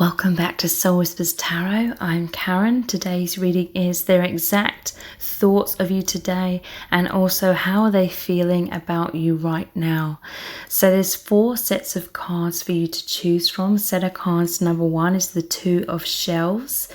Welcome back to Soul Whispers Tarot. I'm Karen. Today's reading is their exact thoughts of you today and also how are they feeling about you right now. So there's 4 sets of cards for you to choose from. Set of cards number 1 is the 2 of Shells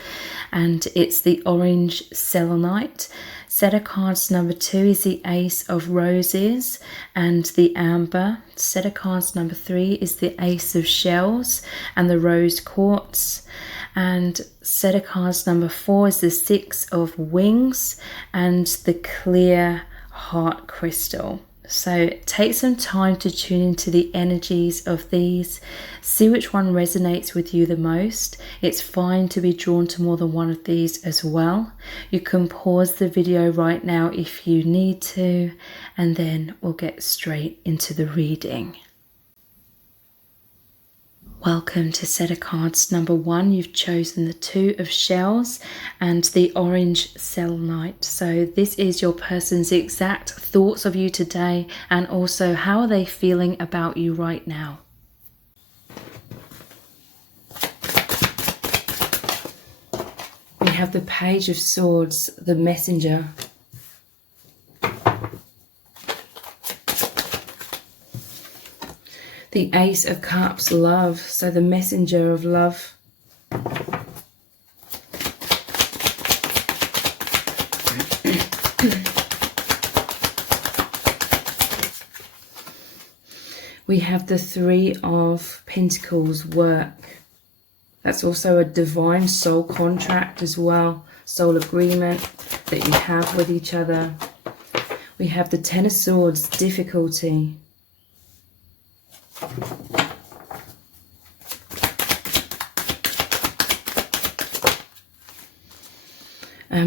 and it's the orange selenite. Set of cards number 2 is the Ace of Roses and the amber. Set of cards number 3 is the Ace of Shells and the rose quartz. And set of cards number 4 is the 6 of Wings and the clear heart crystal. So take some time to tune into the energies of these. See which one resonates with you the most. It's fine to be drawn to more than one of these as well. You can pause the video right now if you need to, and then we'll get straight into the reading. Welcome to set of cards number 1. You've chosen the 2 of Shells and the orange selenite. So this is your person's exact thoughts of you today and also how are they feeling about you right now. We have the Page of Swords, the Messenger. The Ace of Cups, love, so the messenger of love. We have the 3 of Pentacles, work. That's also a divine soul contract as well, soul agreement that you have with each other. We have the 10 of Swords, difficulty.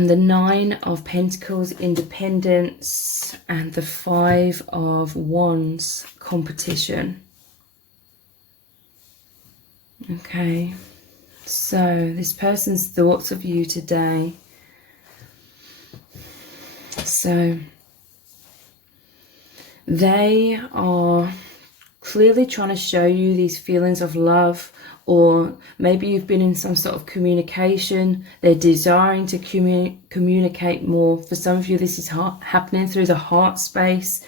The 9 of Pentacles, independence, and the 5 of Wands, competition. Okay, so this person's thoughts of you today. So they are clearly trying to show you these feelings of love, or maybe you've been in some sort of communication. They're desiring to communicate more. For some of you, this is happening through the heart space.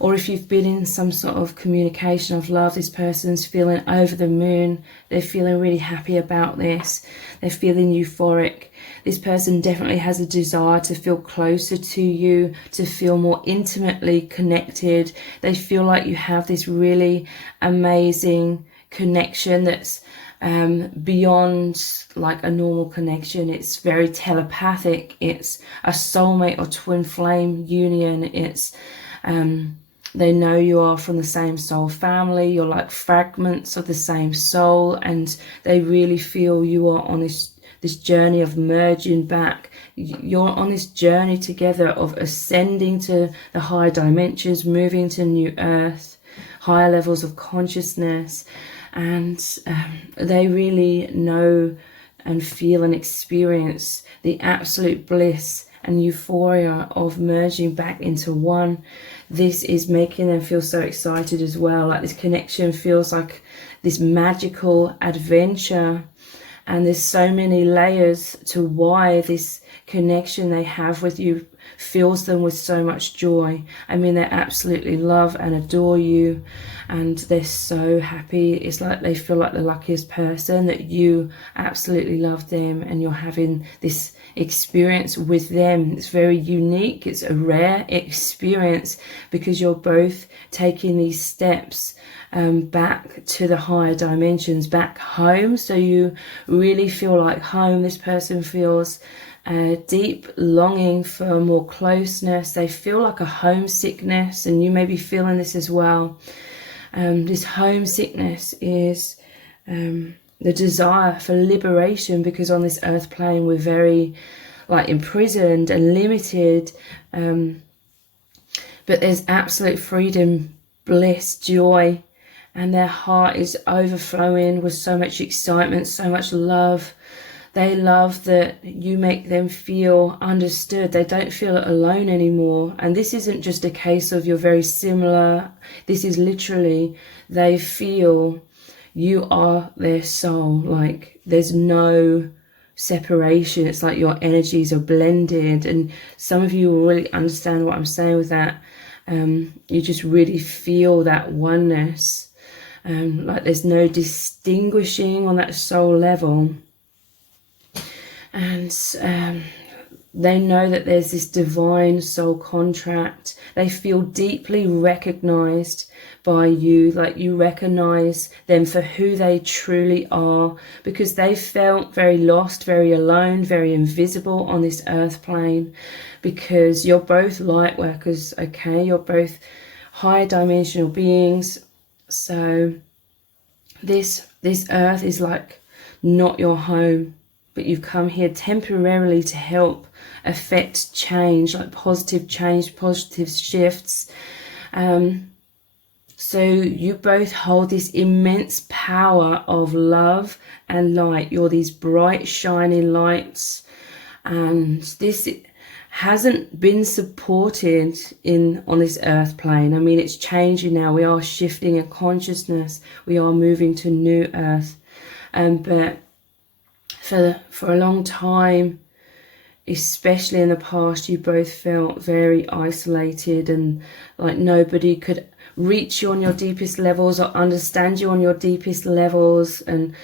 Or if you've been in some sort of communication of love, this person's feeling over the moon. They're feeling really happy about this. They're feeling euphoric. This person definitely has a desire to feel closer to you, to feel more intimately connected. They feel like you have this really amazing connection that's beyond like a normal connection. It's very telepathic. It's a soulmate or twin flame union. It's they know you are from the same soul family. You're like fragments of the same soul, and they really feel you are on this journey of merging back. You're on this journey together of ascending to the higher dimensions, moving to new earth, higher levels of consciousness. And they really know and feel and experience the absolute bliss and euphoria of merging back into one. This is making them feel so excited as well. Like this connection feels like this magical adventure. And there's so many layers to why this connection they have with you fills them with so much joy. I mean, they absolutely love and adore you, and they're so happy. It's like they feel like the luckiest person that you absolutely love them and you're having this experience with them. It's very unique. It's a rare experience because you're both taking these steps back to the higher dimensions, back home. So you really feel like home. This person feels a deep longing for more closeness. They feel like a homesickness, and you may be feeling this as well. This homesickness is the desire for liberation, because on this earth plane we're very like imprisoned and limited, but there's absolute freedom, bliss, joy, and their heart is overflowing with so much excitement, so much love. They love that you make them feel understood. They don't feel alone anymore. And this isn't just a case of you're very similar. This is literally, they feel you are their soul. Like there's no separation. It's like your energies are blended, and some of you will really understand what I'm saying with that. You just really feel that oneness. Like there's no distinguishing on that soul level. And they know that there's this divine soul contract. They feel deeply recognized by you, like you recognize them for who they truly are, because they felt very lost, very alone, very invisible on this earth plane, because you're both light workers, okay? You're both higher dimensional beings. So this earth is like not your home, but you've come here temporarily to help affect change, like positive change, positive shifts. So you both hold this immense power of love and light. You're these bright, shining lights. And this hasn't been supported on this earth plane. I mean, it's changing now. We are shifting in consciousness. We are moving to new earth. But for a long time, especially in the past, you both felt very isolated and like nobody could reach you on your deepest levels or understand you on your deepest levels. And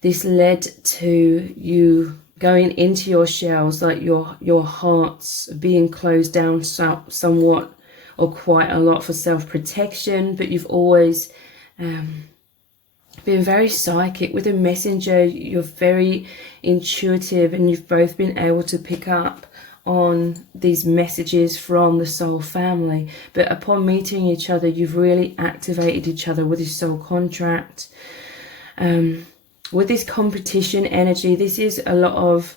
this led to you going into your shells, like your hearts being closed down somewhat or quite a lot for self-protection. But you've always been very psychic with a messenger. You're very intuitive, and you've both been able to pick up on these messages from the soul family. But upon meeting each other, you've really activated each other with this soul contract. With this competition energy, this is a lot of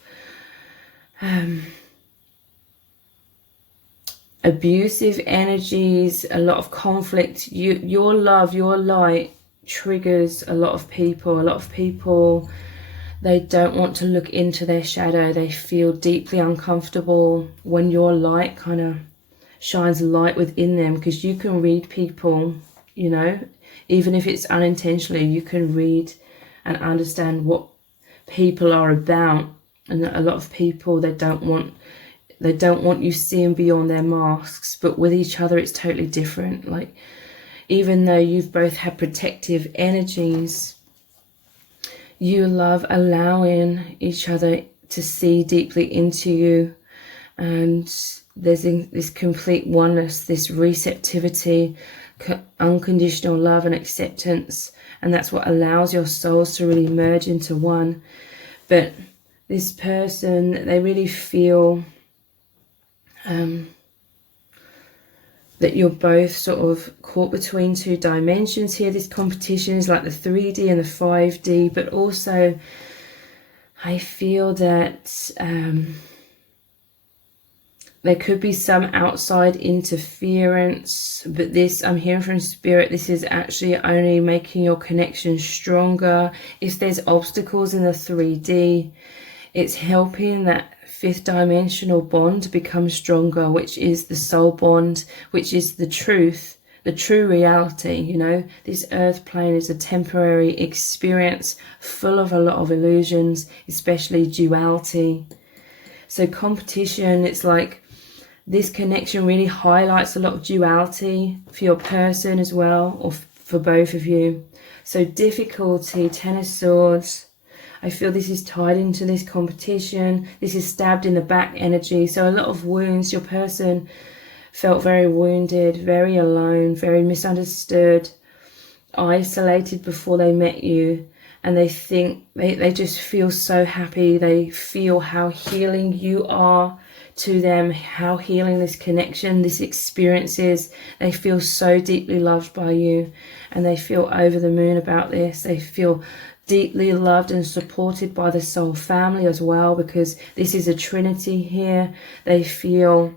abusive energies, a lot of conflict. Your love, your light triggers a lot of people. A lot of people, they don't want to look into their shadow. They feel deeply uncomfortable when your light kind of shines light within them, because you can read people, you know, even if it's unintentionally, you can read and understand what people are about. And a lot of people, they don't want you seeing beyond their masks. But with each other, it's totally different. Like, even though you've both had protective energies, you love allowing each other to see deeply into you. And there's this complete oneness, this receptivity, unconditional love and acceptance. And that's what allows your souls to really merge into one. But this person, they really feel that you're both sort of caught between two dimensions here. This competition is like the 3D and the 5D, but also I feel that there could be some outside interference, but this, I'm hearing from Spirit, this is actually only making your connection stronger. If there's obstacles in the 3D, it's helping that fifth dimensional bond become stronger, which is the soul bond, which is the truth, the true reality. You know, this earth plane is a temporary experience full of a lot of illusions, especially duality. So competition, it's like this connection really highlights a lot of duality for your person as well, or for both of you. So difficulty, Ten of Swords, I feel this is tied into this competition. This is stabbed in the back energy. So a lot of wounds. Your person felt very wounded, very alone, very misunderstood, isolated before they met you. And they think, they just feel so happy. They feel how healing you are to them, how healing this connection, this experience is. They feel so deeply loved by you, and they feel over the moon about this. They feel deeply loved and supported by the soul family as well, because this is a trinity here. They feel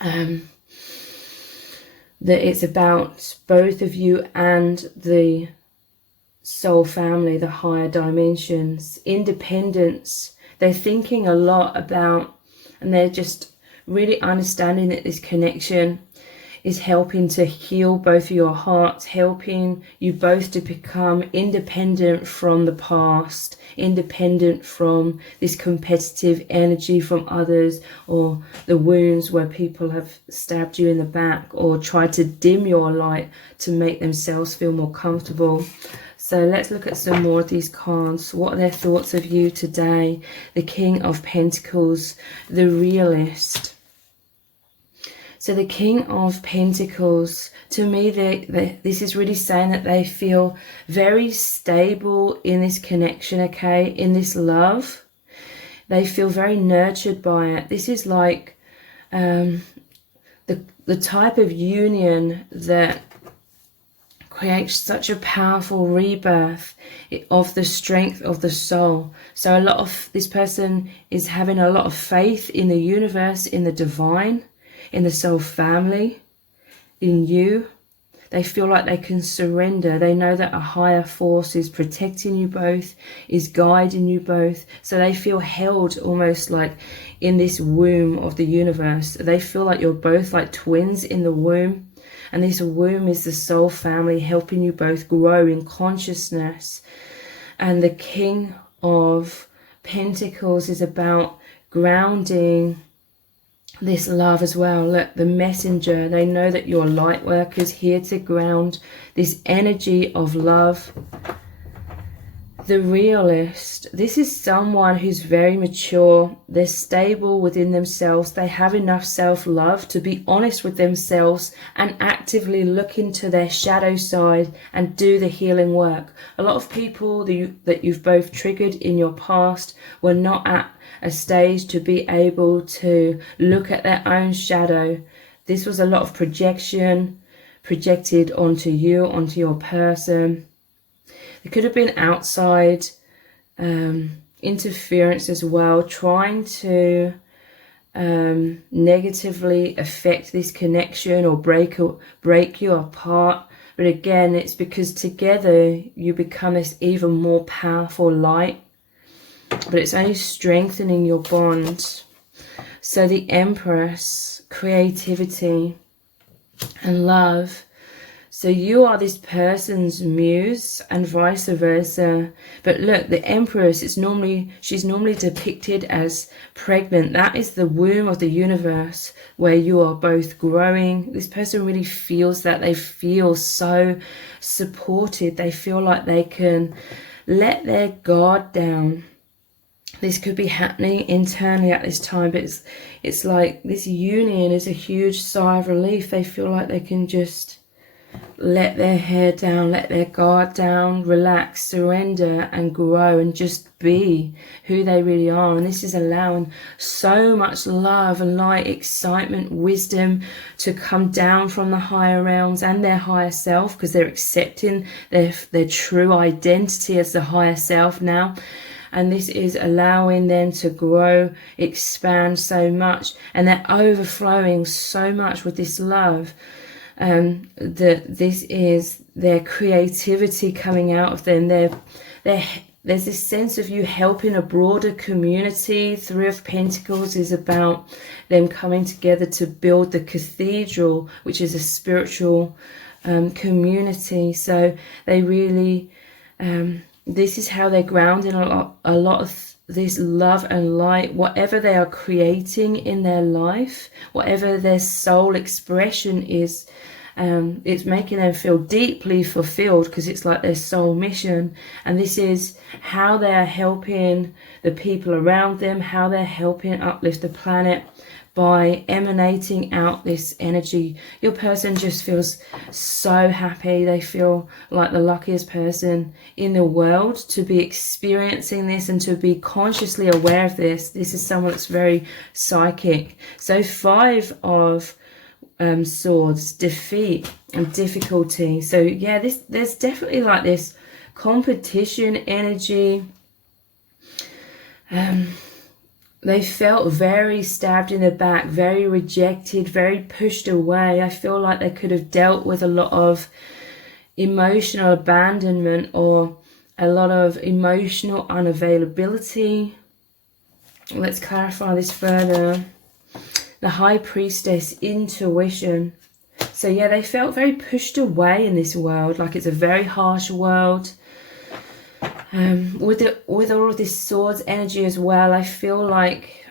that it's about both of you and the soul family, the higher dimensions. Independence, they're thinking a lot about, and they're just really understanding that this connection is helping to heal both of your hearts, helping you both to become independent from the past, independent from this competitive energy from others, or the wounds where people have stabbed you in the back or tried to dim your light to make themselves feel more comfortable. So let's look at some more of these cards. What are their thoughts of you today? The King of Pentacles, the Realist. So the King of Pentacles, to me, this is really saying that they feel very stable in this connection, okay, in this love. They feel very nurtured by it. This is like the type of union that creates such a powerful rebirth of the strength of the soul. So a lot of this person is having a lot of faith in the universe, in the divine, in the soul family, in you. They feel like they can surrender. They know that a higher force is protecting you both, is guiding you both. So they feel held almost like in this womb of the universe. They feel like you're both like twins in the womb. And this womb is the soul family helping you both grow in consciousness. And the King of Pentacles is about grounding this love as well. Look, the Messenger, they know that your light work is here to ground this energy of love. The Realist, this is someone who's very mature. They're stable within themselves. They have enough self-love to be honest with themselves and actively look into their shadow side and do the healing work. A lot of people that you've both triggered in your past were not at a stage to be able to look at their own shadow. This was a lot of projection projected onto you, onto your person. There could have been outside interference as well, trying to negatively affect this connection or break you apart. But again, it's because together you become this even more powerful light. But it's only strengthening your bond. So the Empress, creativity and love. So you are this person's muse and vice versa. But look, the Empress, she's normally depicted as pregnant. That is the womb of the universe where you are both growing. This person really feels that. They feel so supported. They feel like they can let their guard down. This could be happening internally at this time, but it's like this union is a huge sigh of relief. They feel like they can just let their hair down, let their guard down, relax, surrender and grow and just be who they really are. And this is allowing so much love and light, excitement, wisdom to come down from the higher realms and their higher self, because they're accepting their true identity as the higher self now. And this is allowing them to grow, expand so much, and they're overflowing so much with this love. That this is their creativity coming out of them. There's this sense of you helping a broader community. Three of Pentacles is about them coming together to build the cathedral, which is a spiritual community. So they really, this is how they're grounding a lot of this love and light, whatever they are creating in their life, whatever their soul expression is. It's making them feel deeply fulfilled, because it's like their soul mission. And this is how they're helping the people around them, how they're helping uplift the planet by emanating out this energy. Your person just feels so happy. They feel like the luckiest person in the world to be experiencing this and to be consciously aware of this. This is someone that's very psychic. So 5 of Swords, defeat and difficulty. So yeah, there's definitely like this competition energy. They felt very stabbed in the back, very rejected, very pushed away. I feel like they could have dealt with a lot of emotional abandonment or a lot of emotional unavailability. Let's clarify this further. The High Priestess, intuition. So yeah, they felt very pushed away in this world, like it's a very harsh world. With all of this swords energy as well, I feel like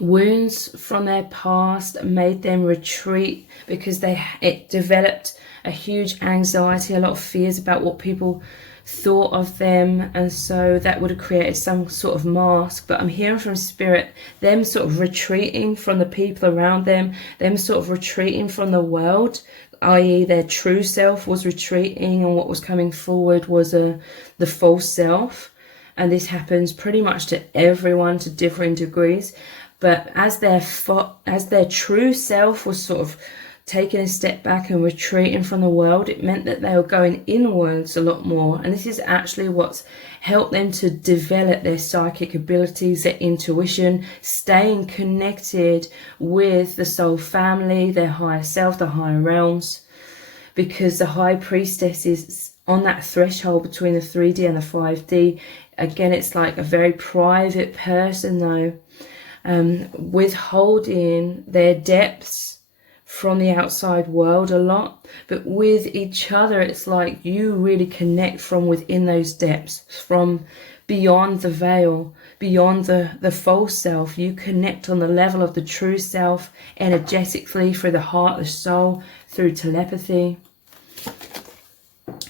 wounds from their past made them retreat because it developed a huge anxiety, a lot of fears about what people thought of them, and so that would have created some sort of mask. But I'm hearing from spirit them sort of retreating from the people around them sort of retreating from the world, i.e. their true self was retreating, and what was coming forward was the false self. And this happens pretty much to everyone to differing degrees. But as their true self was sort of taking a step back and retreating from the world, it meant that they were going inwards a lot more. And this is actually what's helped them to develop their psychic abilities, their intuition, staying connected with the soul family, their higher self, the higher realms. Because the high priestess is on that threshold between the 3D and the 5D. Again, it's like a very private person though, withholding their depths from the outside world a lot. But with each other, it's like you really connect from within those depths, from beyond the veil, beyond the false self. You connect on the level of the true self, energetically, through the heart, the soul, through telepathy.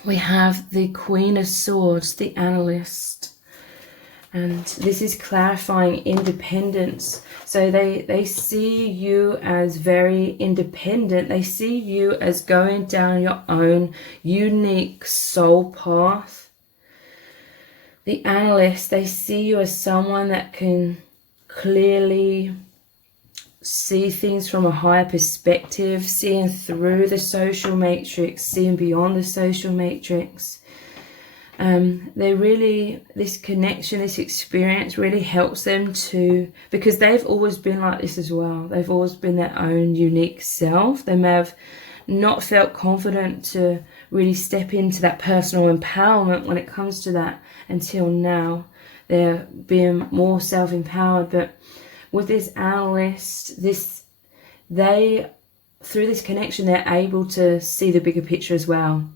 We have the Queen of Swords, the Analyst. And this is clarifying independence. So they see you as very independent. They see you as going down your own unique soul path. The Analyst, they see you as someone that can clearly see things from a higher perspective, seeing through the social matrix, seeing beyond the social matrix. This connection, this experience really helps them to, because they've always been like this as well. They've always been their own unique self. They may have not felt confident to really step into that personal empowerment when it comes to that until now. They're being more self-empowered. But with this Analyst, through this connection, they're able to see the bigger picture as well.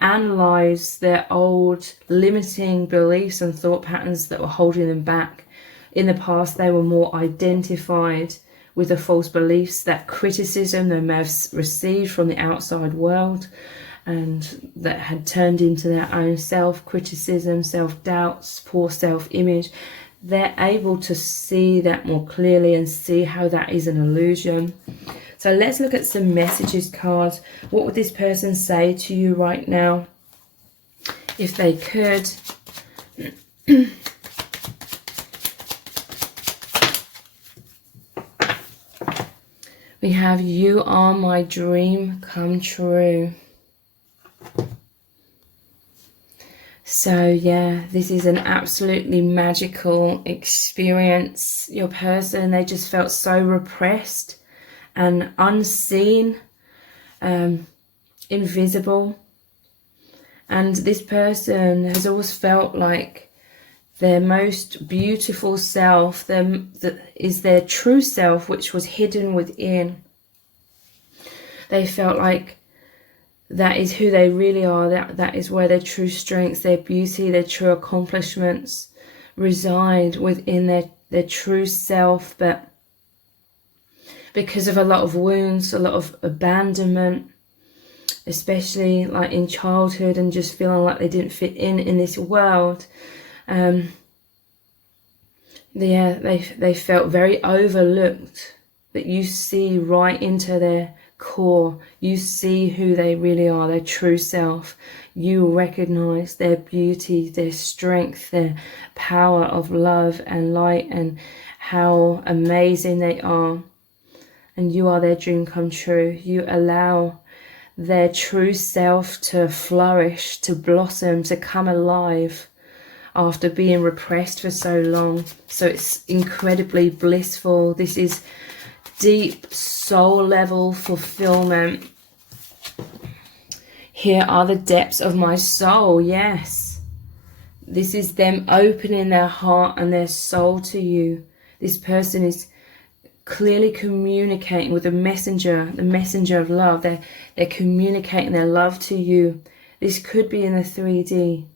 Analyze their old limiting beliefs and thought patterns that were holding them back. In the past, they were more identified with the false beliefs, that criticism they may have received from the outside world, and that had turned into their own self-criticism, self-doubts, poor self-image. They're able to see that more clearly and see how that is an illusion. So let's look at some messages cards. What would this person say to you right now, if they could? We have, you are my dream come true. So yeah, this is an absolutely magical experience. Your person, they just felt so repressed and unseen, invisible. And this person has always felt like their most beautiful self, that is their true self, which was hidden within. They felt like that is who they really are. That is where their true strengths, their beauty, their true accomplishments reside, within their true self. But because of a lot of wounds, a lot of abandonment, especially like in childhood, and just feeling like they didn't fit in this world, they felt very overlooked. But you see right into their core. You see who they really are, their true self. You recognize their beauty, their strength, their power of love and light, and how amazing they are. And you are their dream come true. You allow their true self to flourish, to blossom, to come alive after being repressed for so long. So it's incredibly blissful. This is deep soul level fulfillment. Here are the depths of my soul. Yes, this is them opening their heart and their soul to you. This person is clearly communicating with the messenger of love. They're communicating their love to you. This could be in the 3D.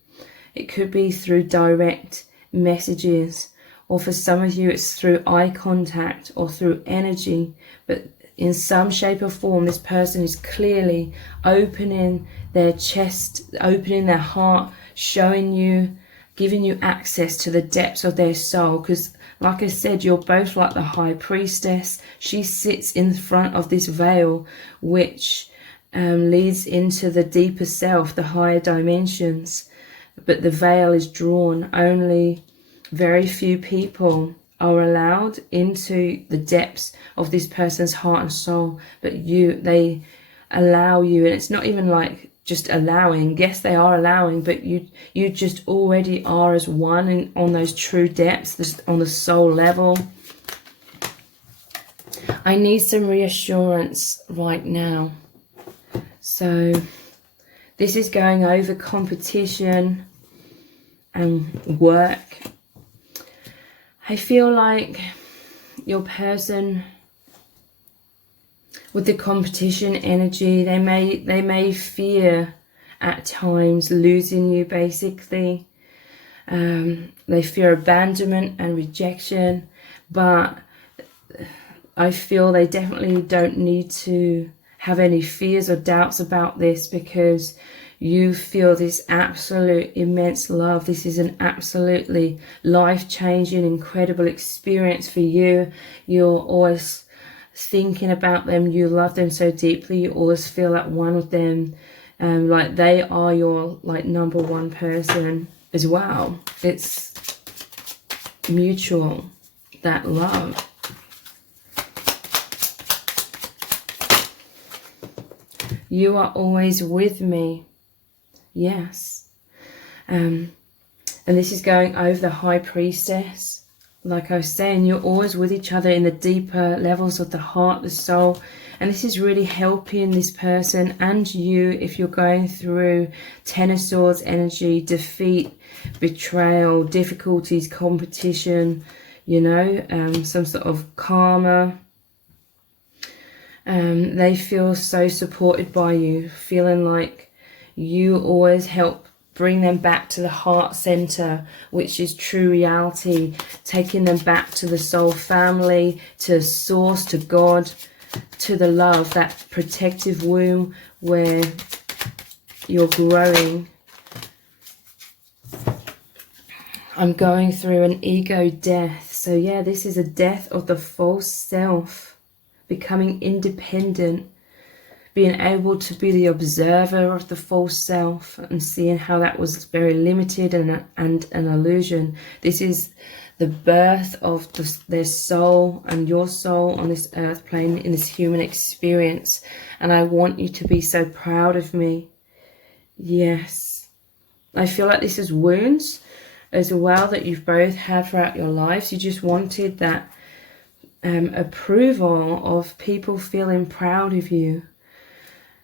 It could be through direct messages, or for some of you it's through eye contact or through energy. But in some shape or form, this person is clearly opening their chest, opening their heart, showing you, giving you access to the depths of their soul. Because like I said, you're both like the high priestess. She sits in front of this veil, which leads into the deeper self, the higher dimensions. But the veil is drawn. Only very few people are allowed into the depths of this person's heart and soul. But they allow you, and it's not even like just allowing. Yes, they are allowing, but you just already are as one on those true depths, on the soul level. I need some reassurance right now. So this is going over competition and work. I feel like your person with the competition energy, they may fear at times losing you, basically. They fear abandonment and rejection, but I feel they definitely don't need to have any fears or doubts about this, because you feel this absolute immense love. This is an absolutely life-changing, incredible experience for you. You're always thinking about them. You love them so deeply. You always feel at one with them. Like they are your number one person as well. It's mutual, that love. You are always with me. Yes. And this is going over the high priestess. Like I was saying, you're always with each other in the deeper levels of the heart, the soul. And this is really helping this person and you if you're going through Ten of Swords energy, defeat, betrayal, difficulties, competition, some sort of karma. They feel so supported by you, feeling like you always help bring them back to the heart center, which is true reality, taking them back to the soul family, to source, to God, to the love, that protective womb where you're growing. I'm going through an ego death. So yeah, this is a death of the false self. Becoming independent, being able to be the observer of the false self and seeing how that was very limited and an illusion. This is the birth of their soul and your soul on this earth plane in this human experience. And I want you to be so proud of me. Yes. I feel like this is wounds as well that you've both had throughout your lives. You just wanted that approval of people feeling proud of you,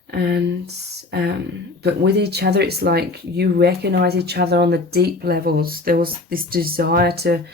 and but with each other it's like you recognize each other on the deep levels. There was this desire to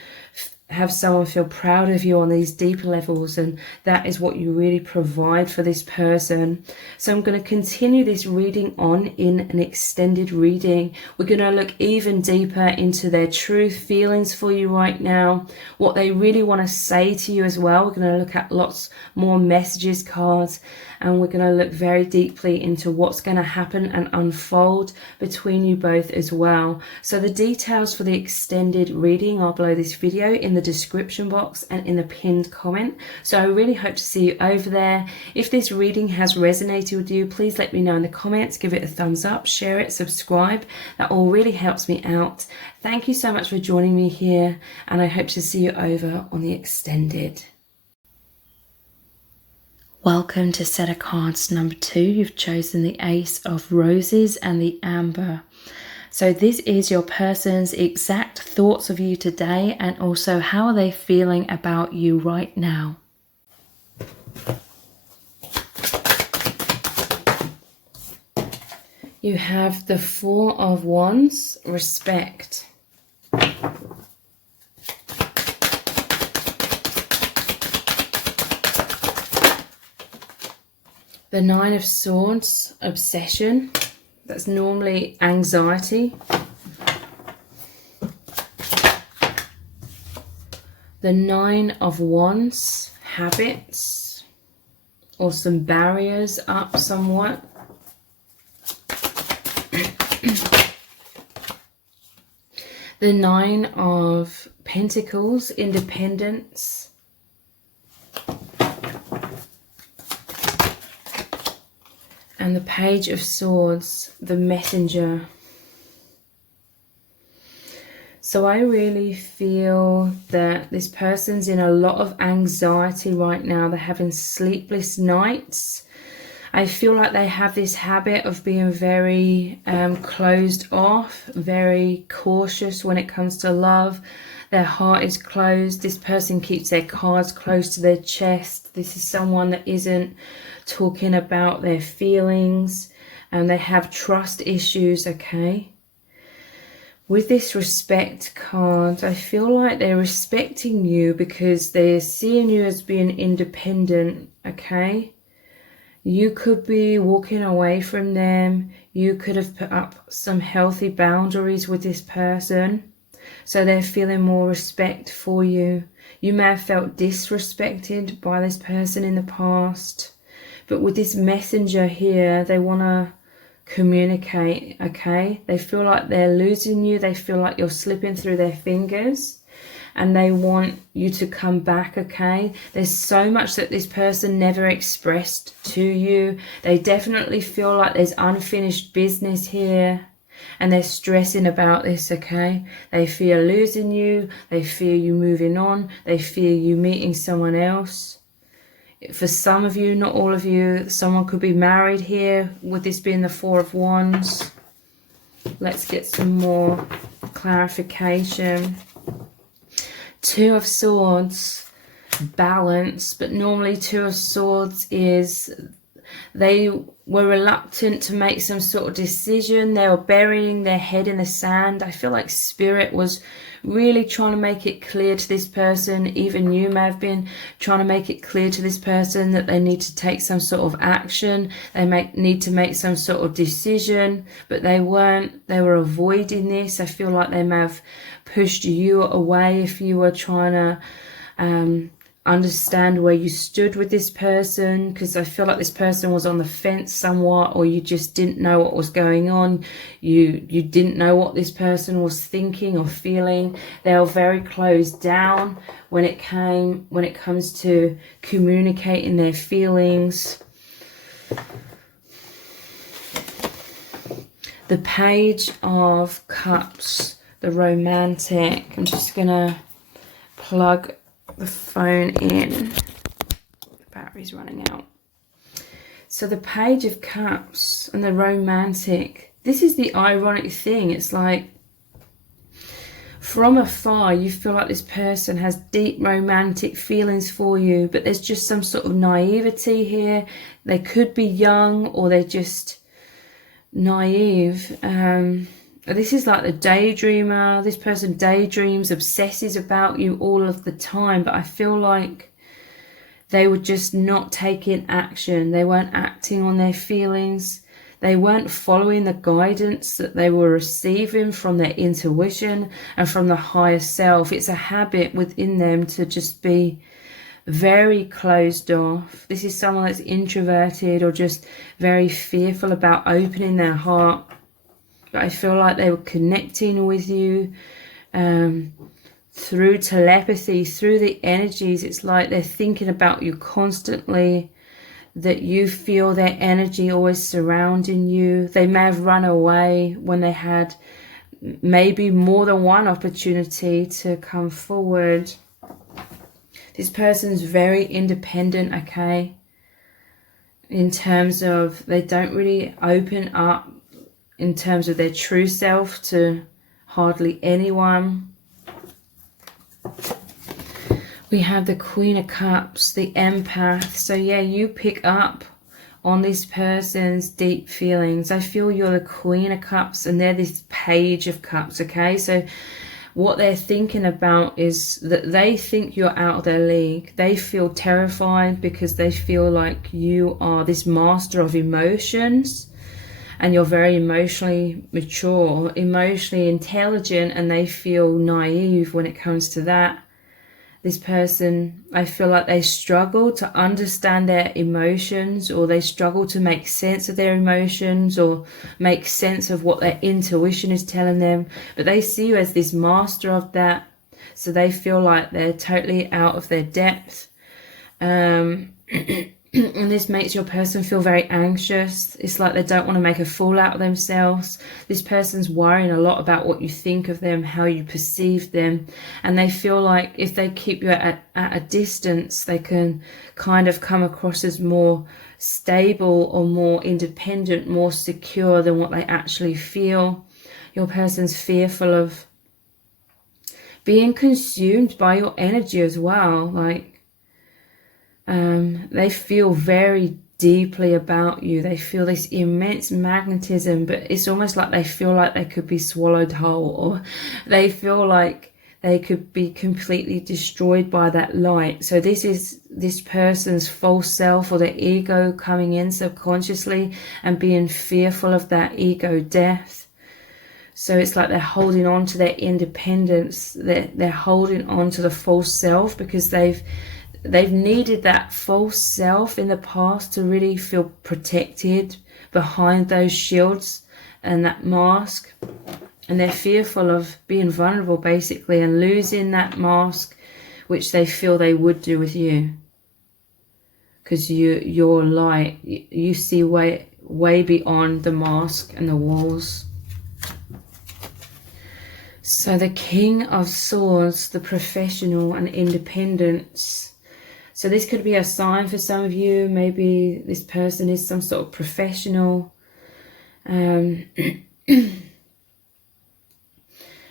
have someone feel proud of you on these deeper levels, and that is what you really provide for this person. So I'm going to continue this reading on in an extended reading. We're going to look even deeper into their true feelings for you right now, what they really want to say to you as well. We're going to look at lots more messages cards, and we're going to look very deeply into what's going to happen and unfold between you both as well. So the details for the extended reading are below this video in the description box and in the pinned comment. So I really hope to see you over there. If this reading has resonated with you, please let me know in the comments. Give it a thumbs up, share it, subscribe. That all really helps me out. Thank you so much for joining me here, and I hope to see you over on the extended. Welcome to set of cards number 2. You've chosen the Ace of Roses and the Amber. So this is your person's exact thoughts of you today, and also how are they feeling about you right now. You have the Four of Wands, respect. The Nine of Swords, obsession. That's normally anxiety. The Nine of Wands, habits, or some barriers up somewhat. The Nine of Pentacles, independence. And the Page of Swords, the Messenger. So I really feel that this person's in a lot of anxiety right now. They're having sleepless nights. I feel like they have this habit of being very closed off, very cautious when it comes to love. Their heart is closed. This person keeps their cards close to their chest. This is someone that isn't talking about their feelings, and they have trust issues, okay? With this respect card, I feel like they're respecting you because they're seeing you as being independent, okay? You could be walking away from them. You could have put up some healthy boundaries with this person. So they're feeling more respect for you. You may have felt disrespected by this person in the past. But with this messenger here, they want to communicate, okay? They feel like they're losing you. They feel like you're slipping through their fingers. And they want you to come back, okay? There's so much that this person never expressed to you. They definitely feel like there's unfinished business here. And they're stressing about this, okay? They fear losing you. They fear you moving on. They fear you meeting someone else. For some of you, not all of you, someone could be married here, with this being the Four of Wands. Let's get some more clarification. Two of Swords, balance, but normally Two of Swords is they were reluctant to make some sort of decision. They were burying their head in the sand. I feel like Spirit was really trying to make it clear to this person, even you may have been trying to make it clear to this person that they need to take some sort of action. They need to make some sort of decision, but they weren't. They were avoiding this. I feel like they may have pushed you away if you were trying to understand where you stood with this person, because I feel like this person was on the fence somewhat, or you just didn't know what was going on. You didn't know what this person was thinking or feeling. They were very closed down when it comes to communicating their feelings. The Page of Cups, the romantic. I'm just gonna plug the phone in. The battery's running out. So the Page of Cups and the romantic. This is the ironic thing. It's like from afar you feel like this person has deep romantic feelings for you, but there's just some sort of naivety here. They could be young, or they're just naive. This is like the daydreamer. This person daydreams, obsesses about you all of the time, but I feel like they were just not taking action. They weren't acting on their feelings. They weren't following the guidance that they were receiving from their intuition and from the higher self. It's a habit within them to just be very closed off. This is someone that's introverted or just very fearful about opening their heart. But I feel like they were connecting with you through telepathy, through the energies. It's like they're thinking about you constantly, that you feel their energy always surrounding you. They may have run away when they had maybe more than one opportunity to come forward. This person's very independent, okay? In terms of they don't really open up in terms of their true self to hardly anyone. We have the Queen of Cups, the Empath. So yeah, you pick up on this person's deep feelings. I feel you're the Queen of Cups and they're this Page of Cups, okay? So what they're thinking about is that they think you're out of their league. They feel terrified because they feel like you are this master of emotions, and you're very emotionally mature, emotionally intelligent, and they feel naive when it comes to that. This person, I feel like they struggle to understand their emotions, or they struggle to make sense of their emotions, or make sense of what their intuition is telling them. But they see you as this master of that, so they feel like they're totally out of their depth. And this makes your person feel very anxious. It's like they don't want to make a fool out of themselves. This person's worrying a lot about what you think of them, how you perceive them. And they feel like if they keep you at a distance, they can kind of come across as more stable or more independent, more secure than what they actually feel. Your person's fearful of being consumed by your energy as well. Like, they feel very deeply about you. They feel this immense magnetism, but it's almost like they feel like they could be swallowed whole, or they feel like they could be completely destroyed by that light. So this is this person's false self, or their ego, coming in subconsciously and being fearful of that ego death. So it's like they're holding on to their independence. They're holding on to the false self because they've needed that false self in the past to really feel protected behind those shields and that mask. And they're fearful of being vulnerable, basically, and losing that mask, which they feel they would do with you. Because you're light. You see way beyond the mask and the walls. So the King of Swords, the professional and independence. So this could be a sign for some of you. Maybe this person is some sort of professional. But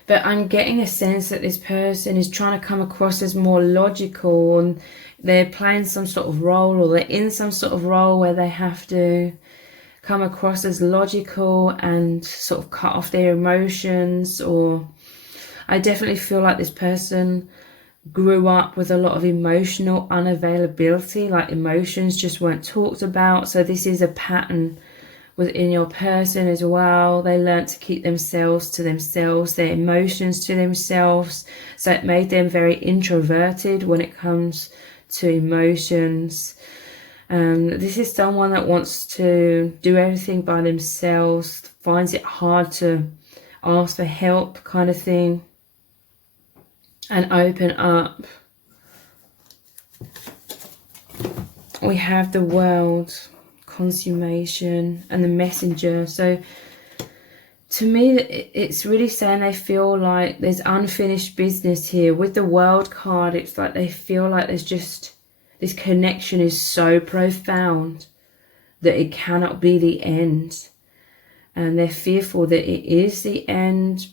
I'm getting a sense that this person is trying to come across as more logical, and they're playing some sort of role, or they're in some sort of role where they have to come across as logical and sort of cut off their emotions. Or I definitely feel like this person grew up with a lot of emotional unavailability, like emotions just weren't talked about. So this is a pattern within your person as well. They learned to keep themselves to themselves, their emotions to themselves. So it made them very introverted when it comes to emotions. This is someone that wants to do everything by themselves, finds it hard to ask for help, kind of thing, and open up. We have the World, consummation, and the Messenger. So to me, it's really saying they feel like there's unfinished business here. With the World card, it's like they feel like there's just, this connection is so profound that it cannot be the end. And they're fearful that it is the end.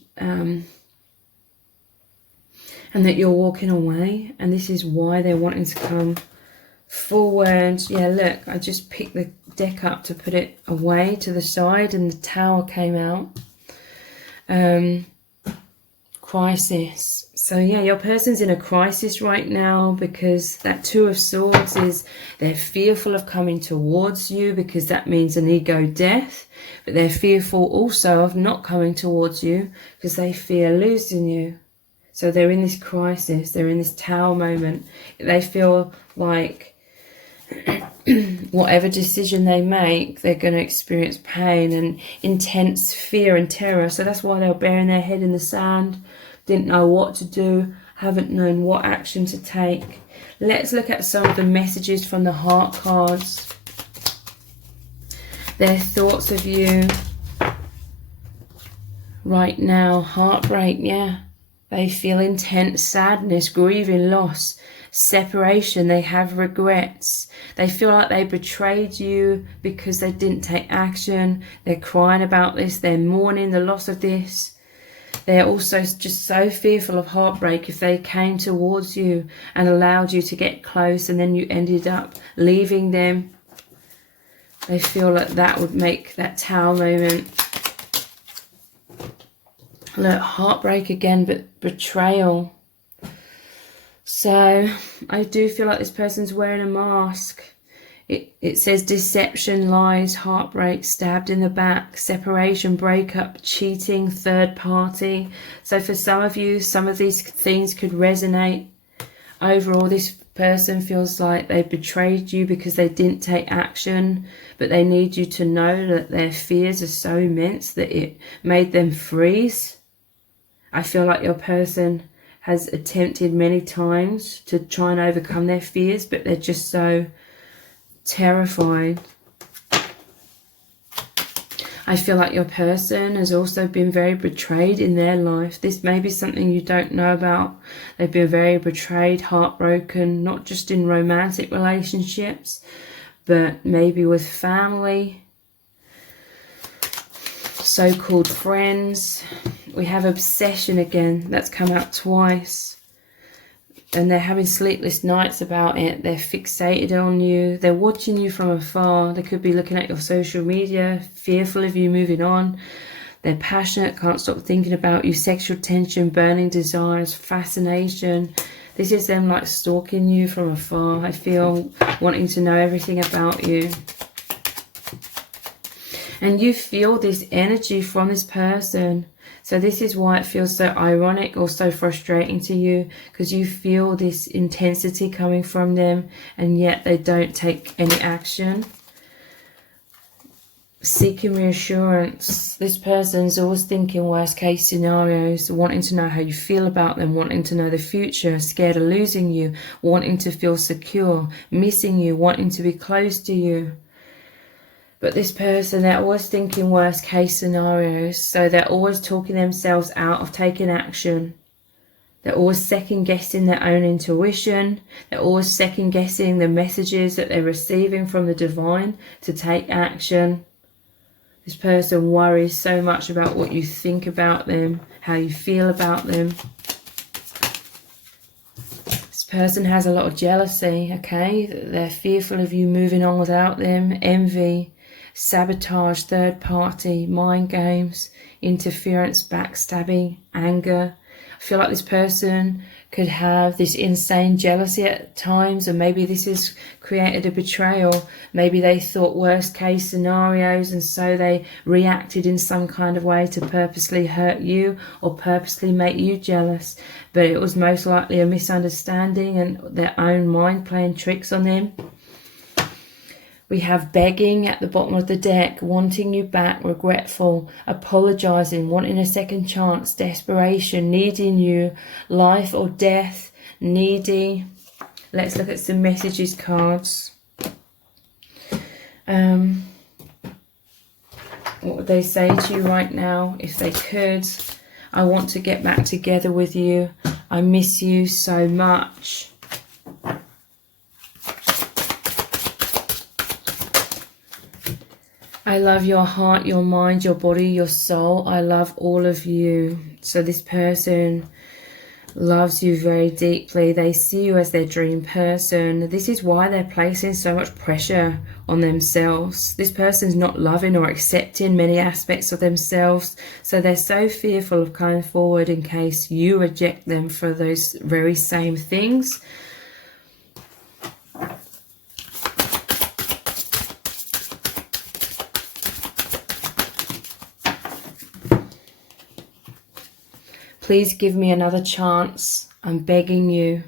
And that you're walking away, and this is why they're wanting to come forward. Yeah, look, I just picked the deck up to put it away to the side, and the Tower came out. Crisis. So yeah, your person's in a crisis right now, because that Two of Swords is they're fearful of coming towards you, because that means an ego death. But they're fearful also of not coming towards you because they fear losing you. So they're in this crisis, they're in this Tower moment. They feel like whatever decision they make, they're going to experience pain and intense fear and terror. So that's why they're burying their head in the sand, didn't know what to do, haven't known what action to take. Let's look at some of the messages from the Heart cards. Their thoughts of you right now. Heartbreak, yeah. They feel intense sadness, grieving, loss, separation. They have regrets. They feel like they betrayed you because they didn't take action. They're crying about this. They're mourning the loss of this. They're also just so fearful of heartbreak if they came towards you and allowed you to get close and then you ended up leaving them. They feel like that would make that Tower moment Look, heartbreak again, but betrayal. So I do feel like this person's wearing a mask. It says deception, lies, heartbreak, stabbed in the back, separation, breakup, cheating, third party. So for some of you, some of these things could resonate. Overall, this person feels like they betrayed you because they didn't take action, but they need you to know that their fears are so immense that it made them freeze. I feel like your person has attempted many times to try and overcome their fears, but they're just so terrified. I feel like your person has also been very betrayed in their life. This may be something you don't know about. They've been very betrayed, heartbroken, not just in romantic relationships, but maybe with family, so-called friends. We have obsession again. That's come out twice. And they're having sleepless nights about it. They're fixated on you. They're watching you from afar. They could be looking at your social media, fearful of you moving on. They're passionate, can't stop thinking about you. Sexual tension, burning desires, fascination. This is them like stalking you from afar. I feel wanting to know everything about you. And you feel this energy from this person. So this is why it feels so ironic or so frustrating to you, because you feel this intensity coming from them and yet they don't take any action. Seeking reassurance. This person's always thinking worst case scenarios, wanting to know how you feel about them, wanting to know the future, scared of losing you, wanting to feel secure, missing you, wanting to be close to you. But this person, they're always thinking worst case scenarios. So they're always talking themselves out of taking action. They're always second guessing their own intuition. They're always second guessing the messages that they're receiving from the divine to take action. This person worries so much about what you think about them, how you feel about them. This person has a lot of jealousy, okay? They're fearful of you moving on without them. Envy. Sabotage, third party, mind games, interference, backstabbing, anger. I feel like this person could have this insane jealousy at times, and maybe this has created a betrayal. Maybe they thought worst case scenarios and so they reacted in some kind of way to purposely hurt you or purposely make you jealous. But it was most likely a misunderstanding and their own mind playing tricks on them. We have begging at the bottom of the deck, wanting you back, regretful, apologizing, wanting a second chance, desperation, needing you, life or death, needy. Let's look at some messages cards. What would they say to you right now if they could? I want to get back together with you. I miss you so much. I love your heart, your mind, your body, your soul. I love all of you. So this person loves you very deeply. They see you as their dream person. This is why they're placing so much pressure on themselves. This person's not loving or accepting many aspects of themselves. So they're so fearful of coming forward in case you reject them for those very same things. Please give me another chance. I'm begging you.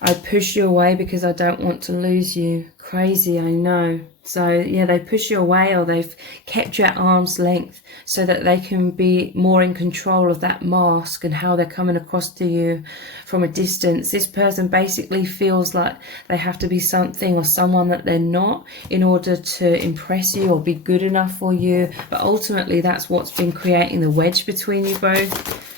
I push you away because I don't want to lose you. Crazy, I know. So, yeah, they push you away or they've kept you at arm's length so that they can be more in control of that mask and how they're coming across to you from a distance. This person basically feels like they have to be something or someone that they're not in order to impress you or be good enough for you. But ultimately, that's what's been creating the wedge between you both.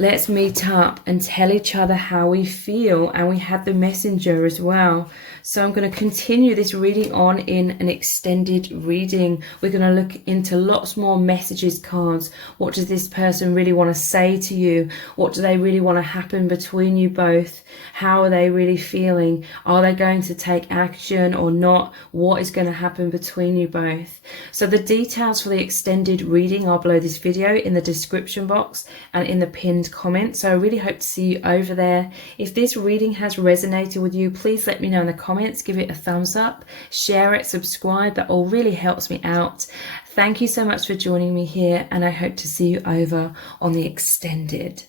Let's meet up and tell each other how we feel. And we have the messenger as well. So I'm going to continue this reading on in an extended reading. We're going to look into lots more messages cards. What does this person really want to say to you? What do they really want to happen between you both? How are they really feeling? Are they going to take action or not? What is going to happen between you both? So the details for the extended reading are below this video in the description box and in the pinned comment. So I really hope to see you over there. If this reading has resonated with you, please let me know in the comments. Give it a thumbs up, share it, subscribe. That all really helps me out. Thank you so much for joining me here, and I hope to see you over on the extended.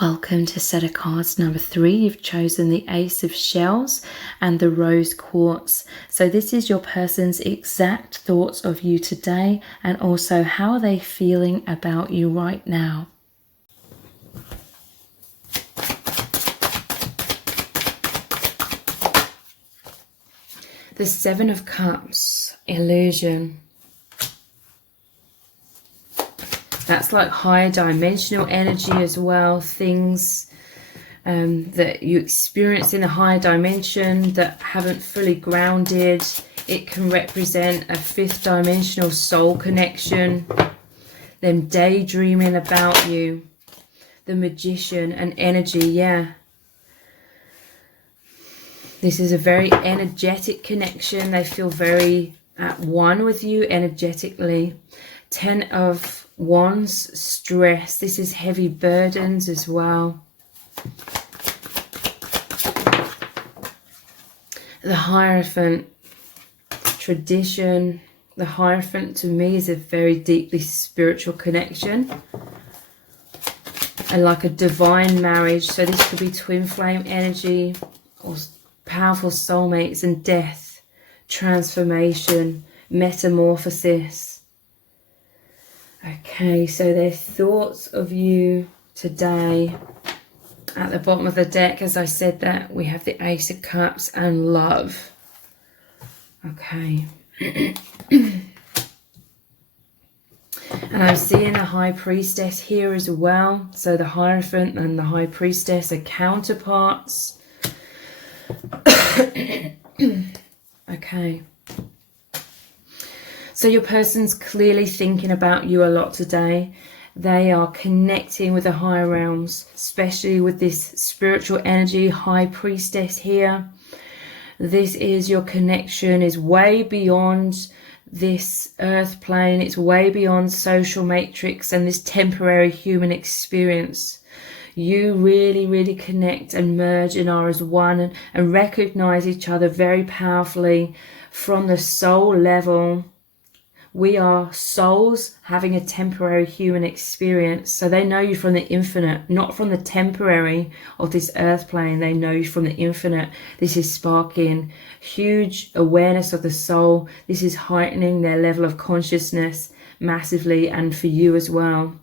Welcome to set of cards number 3. You've chosen the Ace of Shells and the Rose Quartz. So this is your person's exact thoughts of you today, and also how are they feeling about you right now. The Seven of Cups, illusion. That's like higher dimensional energy as well. Things that you experience in a higher dimension that haven't fully grounded. It can represent a 5th dimensional soul connection. Them daydreaming about you. The Magician and energy, yeah. This is a very energetic connection. They feel very at one with you energetically. 10 of Wands, stress. This is heavy burdens as well. The Hierophant, tradition. The Hierophant to me is a very deeply spiritual connection. And like a divine marriage. So this could be twin flame energy or powerful soulmates, and death, transformation, metamorphosis. Okay, so their thoughts of you today. At the bottom of the deck, as I said, that we have the Ace of Cups and love. Okay. And I'm seeing the High Priestess here as well. So the Hierophant and the High Priestess are counterparts. Okay. So your person's clearly thinking about you a lot today. They are connecting with the higher realms, especially with this spiritual energy, High Priestess here. This is your connection is way beyond this earth plane. It's way beyond social matrix and this temporary human experience. You really, really connect and merge and are as one, and recognize each other very powerfully from the soul level. We are souls having a temporary human experience. So they know you from the infinite, not from the temporary of this earth plane. They know you from the infinite. This is sparking huge awareness of the soul. This is heightening their level of consciousness massively, and for you as well.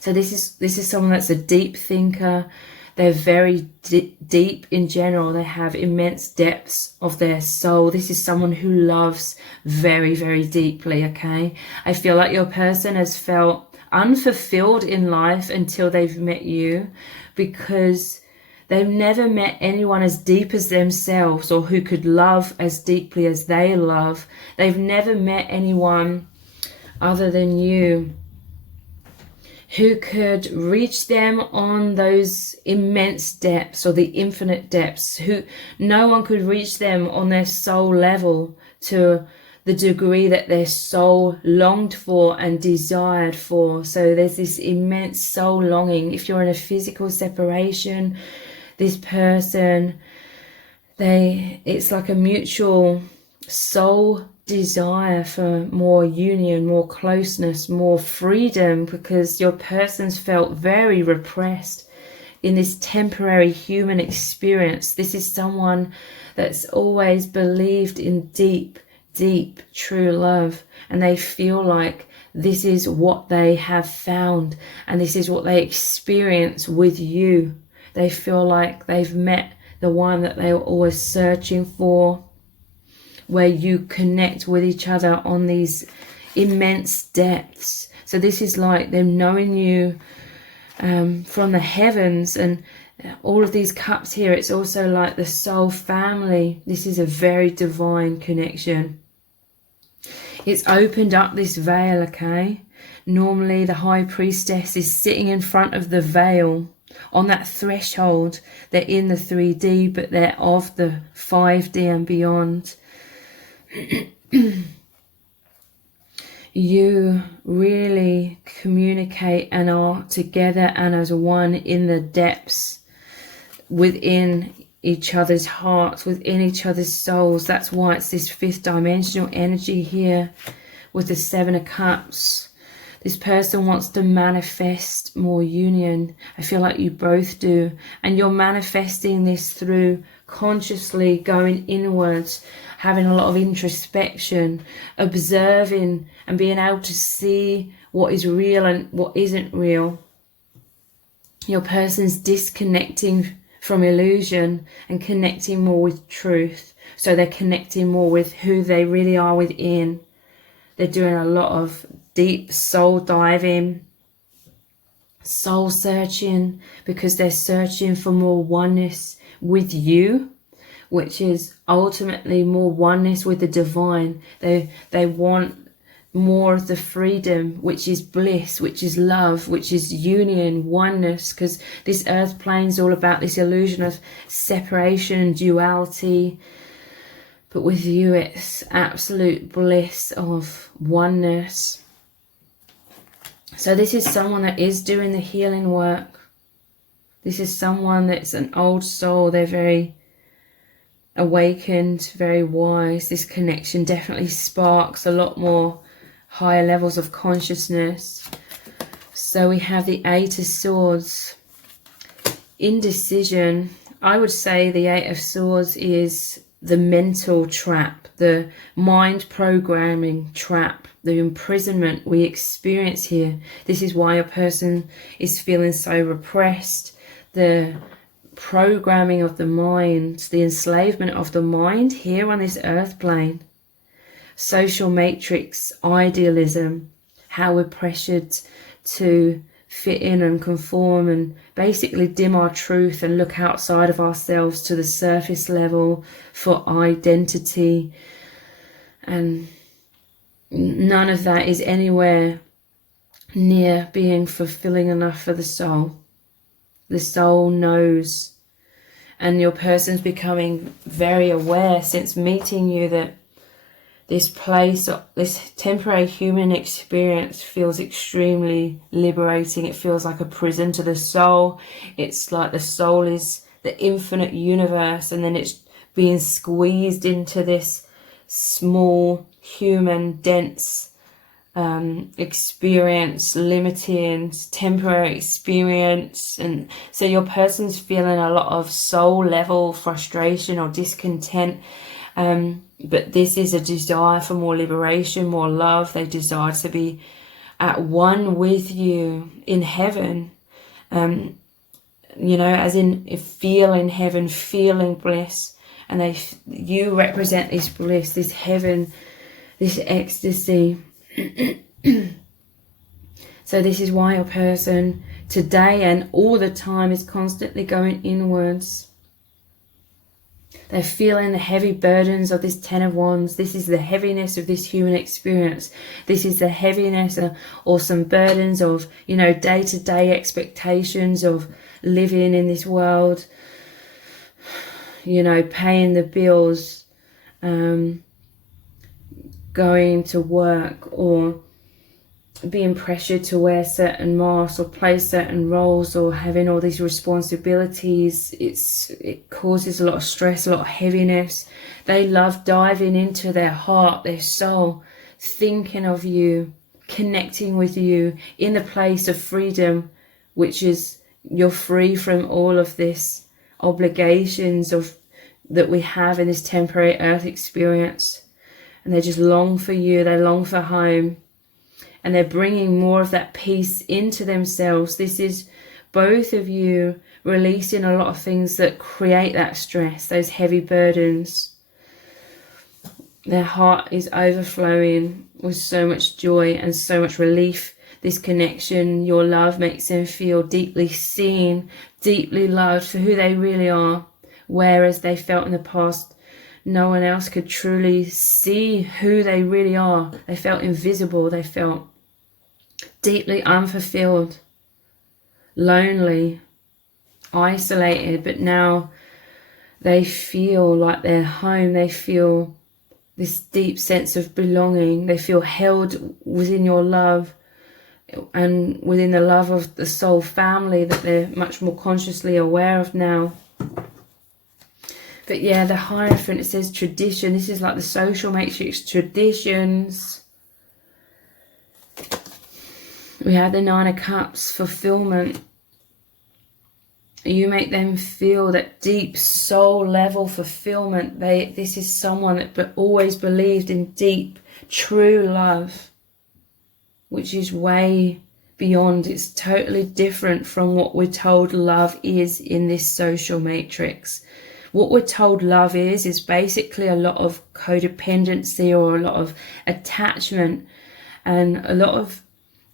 So this is someone that's a deep thinker. They're very deep in general. They have immense depths of their soul. This is someone who loves very, very deeply, okay? I feel like your person has felt unfulfilled in life until they've met you, because they've never met anyone as deep as themselves, or who could love as deeply as they love. They've never met anyone other than you who could reach them on those immense depths or the infinite depths. Who no one could reach them on their soul level to the degree that their soul longed for and desired for. So there's this immense soul longing. If you're in a physical separation, this person, it's like a mutual soul desire for more union, more closeness, more freedom, because your person's felt very repressed in this temporary human experience. This is someone that's always believed in deep, deep, true love, and they feel like this is what they have found, and this is what they experience with you. They feel like they've met the one that they were always searching for, where you connect with each other on these immense depths. So this is like them knowing you from the heavens, and All of these cups here, it's also like the soul family. This is a very divine connection. It's opened up this veil, okay? Normally the high priestess is sitting in front of the veil on that threshold. They're in the 3D, but they're of the 5D and beyond. You really communicate and are together and as one in the depths within each other's hearts, within each other's souls. That's why it's this 5th dimensional energy here with the 7 of Cups. This person wants to manifest more union. I feel like you both do. And you're manifesting this through consciously going inwards, having a lot of introspection, observing and being able to see what is real and what isn't real. Your person's disconnecting from illusion and connecting more with truth. So they're connecting more with who they really are within. They're doing a lot of deep soul diving, soul searching, because they're searching for more oneness with you, which is ultimately more oneness with the divine. They want more of the freedom, which is bliss, which is love, which is union, oneness, because this earth plane is all about this illusion of separation, duality. But with you, it's absolute bliss of oneness. So this is someone that is doing the healing work. This is someone that's an old soul. They're very awakened, very wise. This connection definitely sparks a lot more higher levels of consciousness. So we have the 8 of Swords. Indecision. I would say the 8 of Swords is the mental trap, the mind programming trap, the imprisonment we experience here. This is why a person is feeling so repressed. The programming of the mind, the enslavement of the mind here on this earth plane. Social matrix, idealism, how we're pressured to fit in and conform and basically dim our truth and look outside of ourselves to the surface level for identity. And none of that is anywhere near being fulfilling enough for the soul. The soul knows, and your person's becoming very aware since meeting you that this place, this temporary human experience feels extremely liberating. It feels like a prison to the soul. It's like the soul is the infinite universe, and then it's being squeezed into this small, human, dense experience, limiting, temporary experience. And so your person's feeling a lot of soul level frustration or discontent. But this is a desire for more liberation, more love. They desire to be at one with you in heaven. You know, as in feeling heaven, feeling bliss. And you represent this bliss, this heaven, this ecstasy. So this is why your person today and all the time is constantly going inwards. They're feeling the heavy burdens of this 10 of Wands. This is the heaviness of this human experience. This is the heaviness or some burdens of, you know, day-to-day expectations of living in this world. You know, paying the bills, going to work, or being pressured to wear certain masks or play certain roles, or having all these responsibilities. It causes a lot of stress, a lot of heaviness. They love diving into their heart, their soul, thinking of you, connecting with you in the place of freedom, which is you're free from all of this obligations that we have in this temporary earth experience. And they just long for you. They long for home. And they're bringing more of that peace into themselves. This is both of you releasing a lot of things that create that stress, those heavy burdens. Their heart is overflowing with so much joy and so much relief. this connection, your love makes them feel deeply seen, deeply loved for who they really are, whereas they felt in the past no one else could truly see who they really are. They felt invisible, they felt deeply unfulfilled, lonely, isolated, but now they feel like they're home. They feel this deep sense of belonging. They feel held within your love and within the love of the soul family that they're much more consciously aware of now. But yeah, the Hierophant, it says tradition. This is like the social matrix, traditions. We have the Nine of Cups, fulfillment. You make them feel that deep soul level fulfillment. This is someone that always believed in deep, true love, which is way beyond. It's totally different from what we're told love is in this social matrix. What we're told love is basically a lot of codependency or a lot of attachment, and a lot of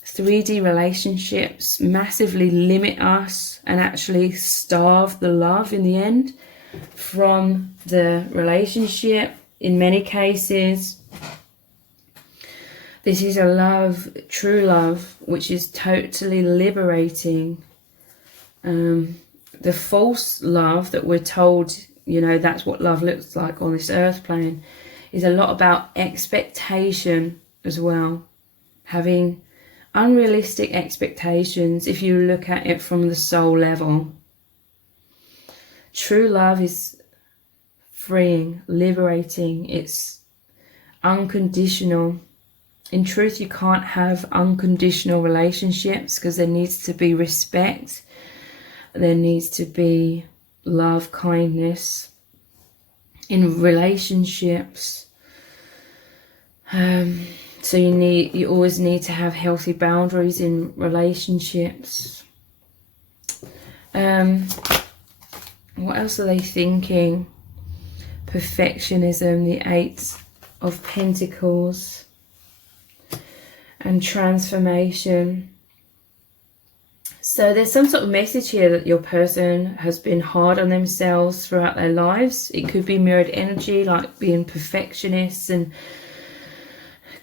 3D relationships massively limit us and actually starve the love in the end from the relationship in many cases. This is a love, true love, which is totally liberating. The false love that we're told, you know, that's what love looks like on this earth plane, is a lot about expectation as well. Having unrealistic expectations if you look at it from the soul level. True love is freeing, liberating, it's unconditional. In truth, you can't have unconditional relationships because there needs to be respect, there needs to be love, kindness in relationships. So you always need to have healthy boundaries in relationships. What else are they thinking? Perfectionism, the Eight of Pentacles, and transformation. So there's some sort of message here that your person has been hard on themselves throughout their lives. It could be mirrored energy, like being perfectionists, and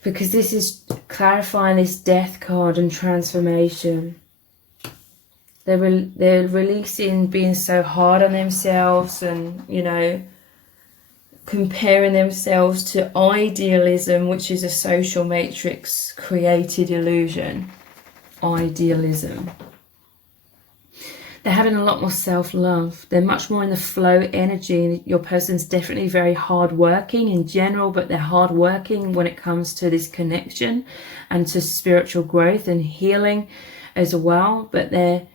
because this is clarifying this Death card and transformation. They're releasing being so hard on themselves and, you know, comparing themselves to idealism, which is a social matrix created illusion. Idealism. They're having a lot more self-love. They're much more in the flow energy. Your person's definitely very hard-working in general, but they're hard-working when it comes to this connection and to spiritual growth and healing as well. But they're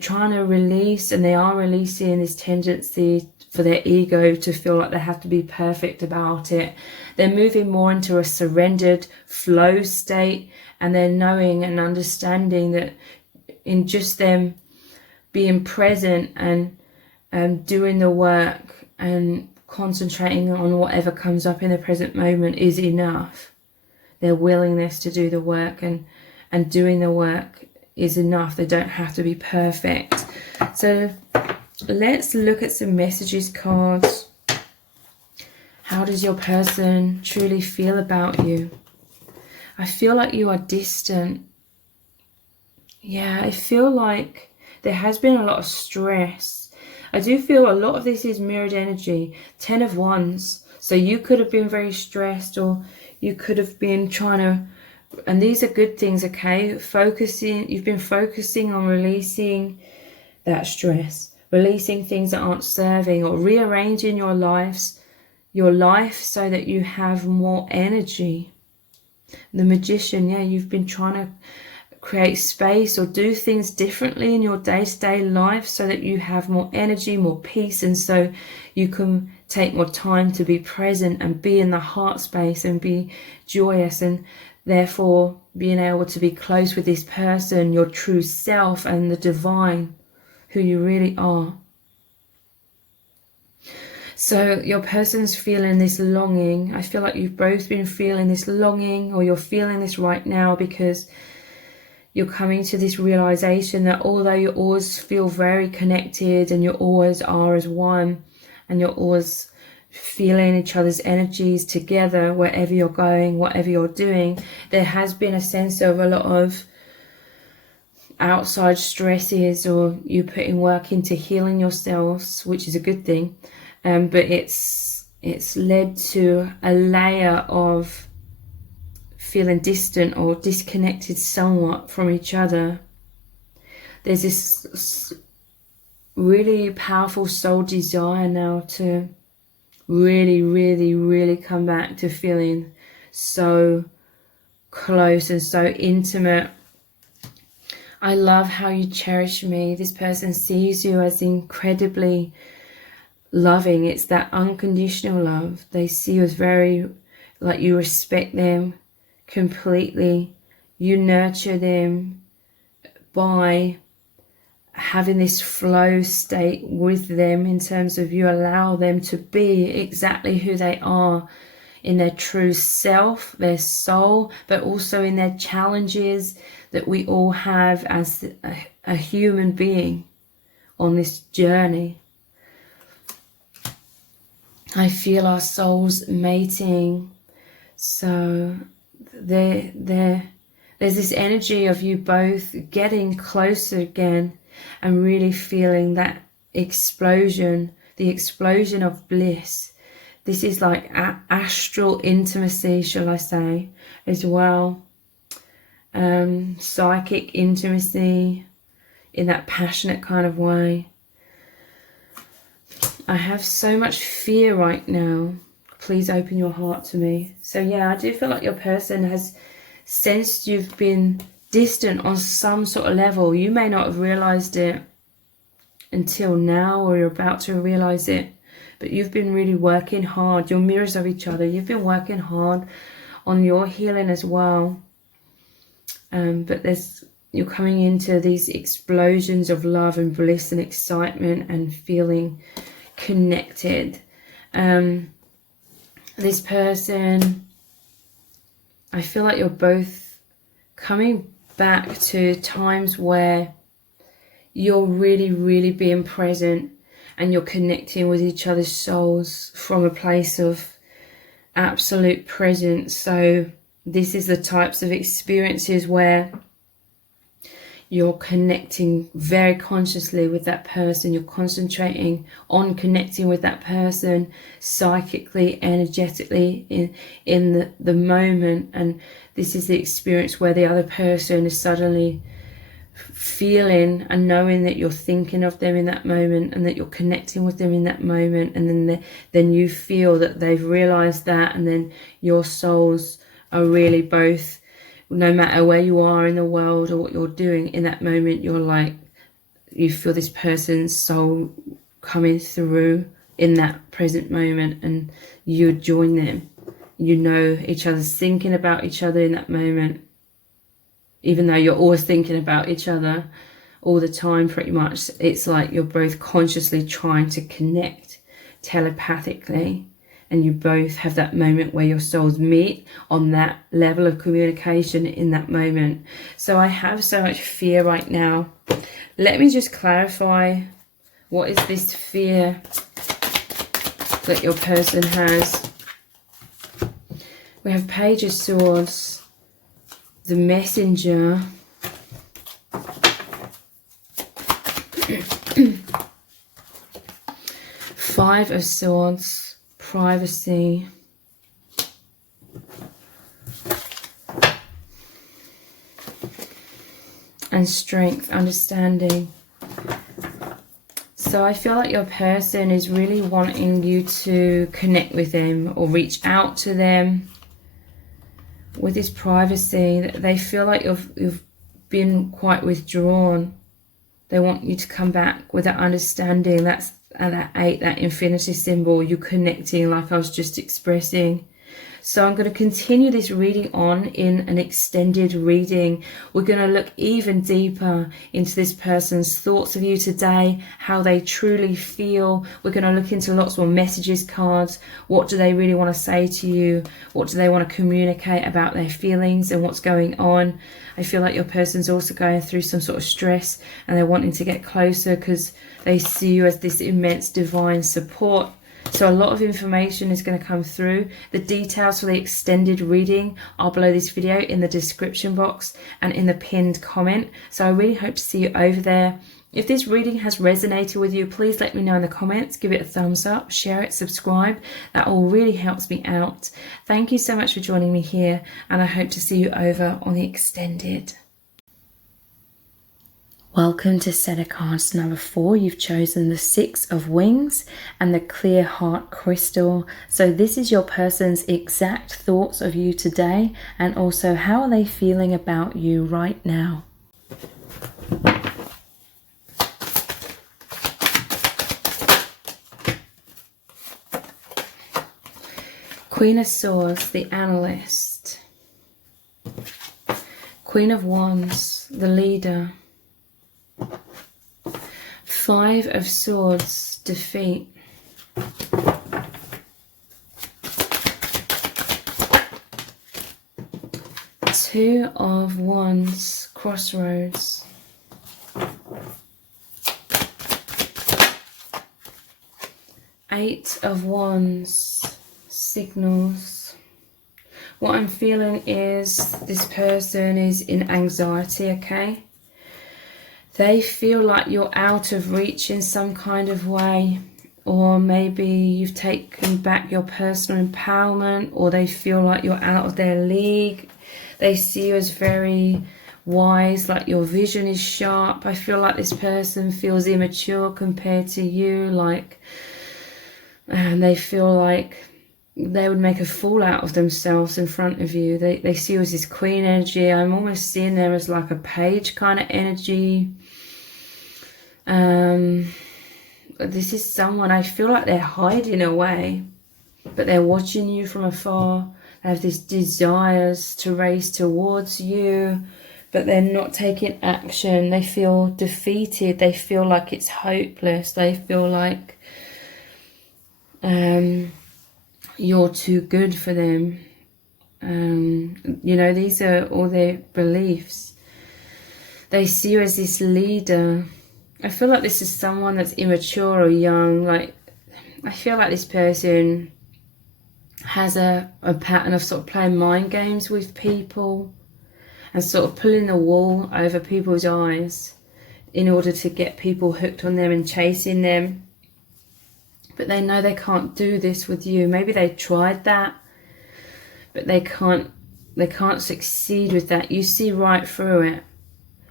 trying to release, and they are releasing this tendency for their ego to feel like they have to be perfect about it. They're moving more into a surrendered flow state, and they're knowing and understanding that in just them being present and doing the work and concentrating on whatever comes up in the present moment is enough. Their willingness to do the work and doing the work is enough. They don't have to be perfect. So let's look at some messages cards. How does your person truly feel about you? I feel like you are distant. Yeah, I feel like there has been a lot of stress. I do feel a lot of this is mirrored energy. 10 of Wands. So you could have been very stressed, or you could have been trying to, and these are good things, okay? You've been focusing on releasing that stress, releasing things that aren't serving, or rearranging your life so that you have more energy. The Magician, yeah, you've been trying to create space or do things differently in your day-to-day life so that you have more energy, more peace, and so you can take more time to be present and be in the heart space and be joyous, and therefore being able to be close with this person, your true self and the divine, who you really are. So your person's feeling this longing. I feel like you've both been feeling this longing, or you're feeling this right now, because you're coming to this realization that although you always feel very connected and you always are as one, and you're always feeling each other's energies together wherever you're going, whatever you're doing, there has been a sense of a lot of outside stresses, or you putting work into healing yourselves, which is a good thing, but it's led to a layer of feeling distant or disconnected somewhat from each other. There's this really powerful soul desire now to really, really, really come back to feeling so close and so intimate. I love how you cherish me. This person sees you as incredibly loving. It's that unconditional love. They see you as very, like, you respect them completely. You nurture them by having this flow state with them, in terms of you allow them to be exactly who they are in their true self, their soul, but also in their challenges that we all have as a human being on this journey. I feel our souls mating. So there's this energy of you both getting closer again and really feeling that explosion, the explosion of bliss. This is like astral intimacy, shall I say, as well. Psychic intimacy in that passionate kind of way. I have so much fear right now. Please open your heart to me. So yeah, I do feel like your person has sensed you've been distant on some sort of level. You may not have realized it until now, or you're about to realize it, but you've been really working hard. You're mirrors of each other. You've been working hard on your healing as well. But you're coming into these explosions of love and bliss and excitement and feeling connected. This person, I feel like you're both coming back to times where you're really, really being present and you're connecting with each other's souls from a place of absolute presence. So this is the types of experiences where you're connecting very consciously with that person. You're concentrating on connecting with that person psychically, energetically in the moment. And this is the experience where the other person is suddenly feeling and knowing that you're thinking of them in that moment, and that you're connecting with them in that moment. And then you feel that they've realized that, and then your souls are really both, no matter where you are in the world or what you're doing in that moment, you're like, you feel this person's soul coming through in that present moment, and you join them. You know each other's thinking about each other in that moment, even though you're always thinking about each other all the time pretty much. It's like you're both consciously trying to connect telepathically, and you both have that moment where your souls meet on that level of communication in that moment. So I have so much fear right now. Let me just clarify, what is this fear that your person has? We have Page of Swords, the Messenger, Five of Swords, privacy, and strength, understanding. So I feel like your person is really wanting you to connect with them or reach out to them with this privacy. They feel like you've been quite withdrawn. They want you to come back with that understanding. That's that 8, that infinity symbol. You connecting, like I was just expressing. So I'm going to continue this reading on in an extended reading. We're going to look even deeper into this person's thoughts of you today, how they truly feel. We're going to look into lots more messages cards. What do they really want to say to you? What do they want to communicate about their feelings and what's going on? I feel like your person's also going through some sort of stress and they're wanting to get closer because they see you as this immense divine support. So a lot of information is going to come through. The details for the extended reading are below this video in the description box and in the pinned comment. So I really hope to see you over there. If this reading has resonated with you, please let me know in the comments. Give it a thumbs up, share it, subscribe. That all really helps me out. Thank you so much for joining me here, and I hope to see you over on the extended. Welcome to set of cards number 4. You've chosen the 6 of Wings and the clear heart crystal. So this is your person's exact thoughts of you today, and also how are they feeling about you right now. Queen of Swords, the Analyst. Queen of Wands, the Leader. 5 of Swords, Defeat. Two of Wands, Crossroads. Eight of Wands, Signals. What I'm feeling is this person is in anxiety, okay? They feel like you're out of reach in some kind of way, or maybe you've taken back your personal empowerment, or they feel like you're out of their league. They see you as very wise, like your vision is sharp. I feel like this person feels immature compared to you, and they feel like they would make a fool out of themselves in front of you. They see you as this queen energy. I'm almost seeing them as like a page kind of energy. This is someone, I feel like they're hiding away, but they're watching you from afar. They have this desires to race towards you, but they're not taking action. They feel defeated. They feel like it's hopeless. They feel like you're too good for them. You know, these are all their beliefs. They see you as this leader. I feel like this is someone that's immature or young. Like, I feel like this person has a pattern of sort of playing mind games with people and sort of pulling the wool over people's eyes in order to get people hooked on them and chasing them. But they know they can't do this with you. Maybe they tried that, but they can't succeed with that. You see right through it.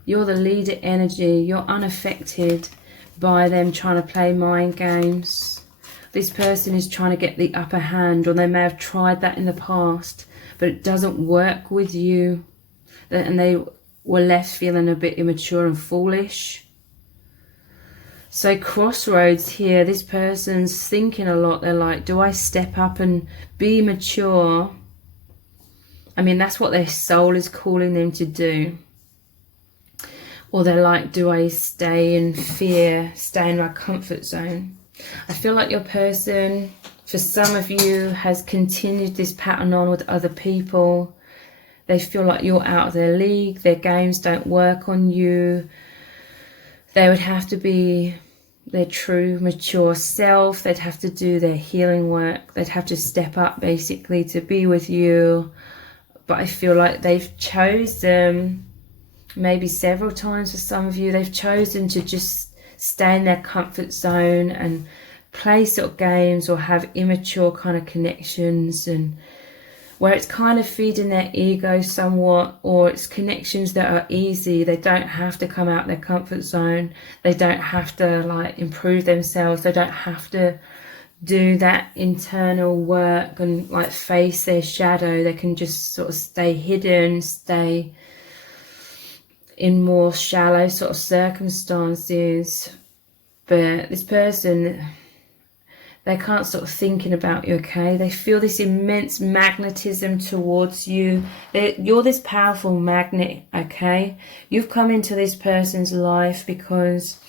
You're the leader energy. You're unaffected by them trying to play mind games. This person is trying to get the upper hand, or they may have tried that in the past, but it doesn't work with you. And they were left feeling a bit immature and foolish. So crossroads here, this person's thinking a lot. They're like, do I step up and be mature? I mean, that's what their soul is calling them to do. Or they're like, do I stay in fear, stay in my comfort zone? I feel like your person, for some of you, has continued this pattern on with other people. They feel like you're out of their league. Their games don't work on you. They would have to be their true mature self. They'd have to do their healing work. They'd have to step up basically to be with you. But I feel like they've chosen, maybe several times for some of you, they've chosen to just stay in their comfort zone and play sort of games or have immature kind of connections, and where it's kind of feeding their ego somewhat, or it's connections that are easy. They don't have to come out their comfort zone. They don't have to like improve themselves. They don't have to do that internal work and like face their shadow. They can just sort of stay hidden, stay in more shallow sort of circumstances. But this person, They can't stop thinking about you, okay? They feel this immense magnetism towards you. You're this powerful magnet, okay? You've come into this person's life because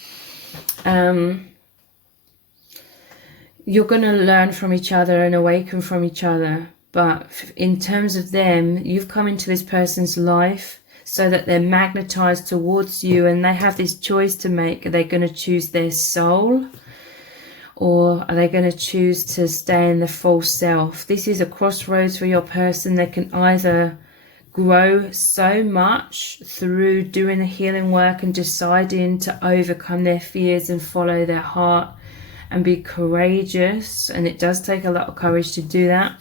you're going to learn from each other and awaken from each other. But in terms of them, you've come into this person's life so that they're magnetized towards you, and they have this choice to make. Are they going to choose their soul, or are they going to choose to stay in the false self? This is a crossroads for your person. They can either grow so much through doing the healing work and deciding to overcome their fears and follow their heart and be courageous, and it does take a lot of courage to do that,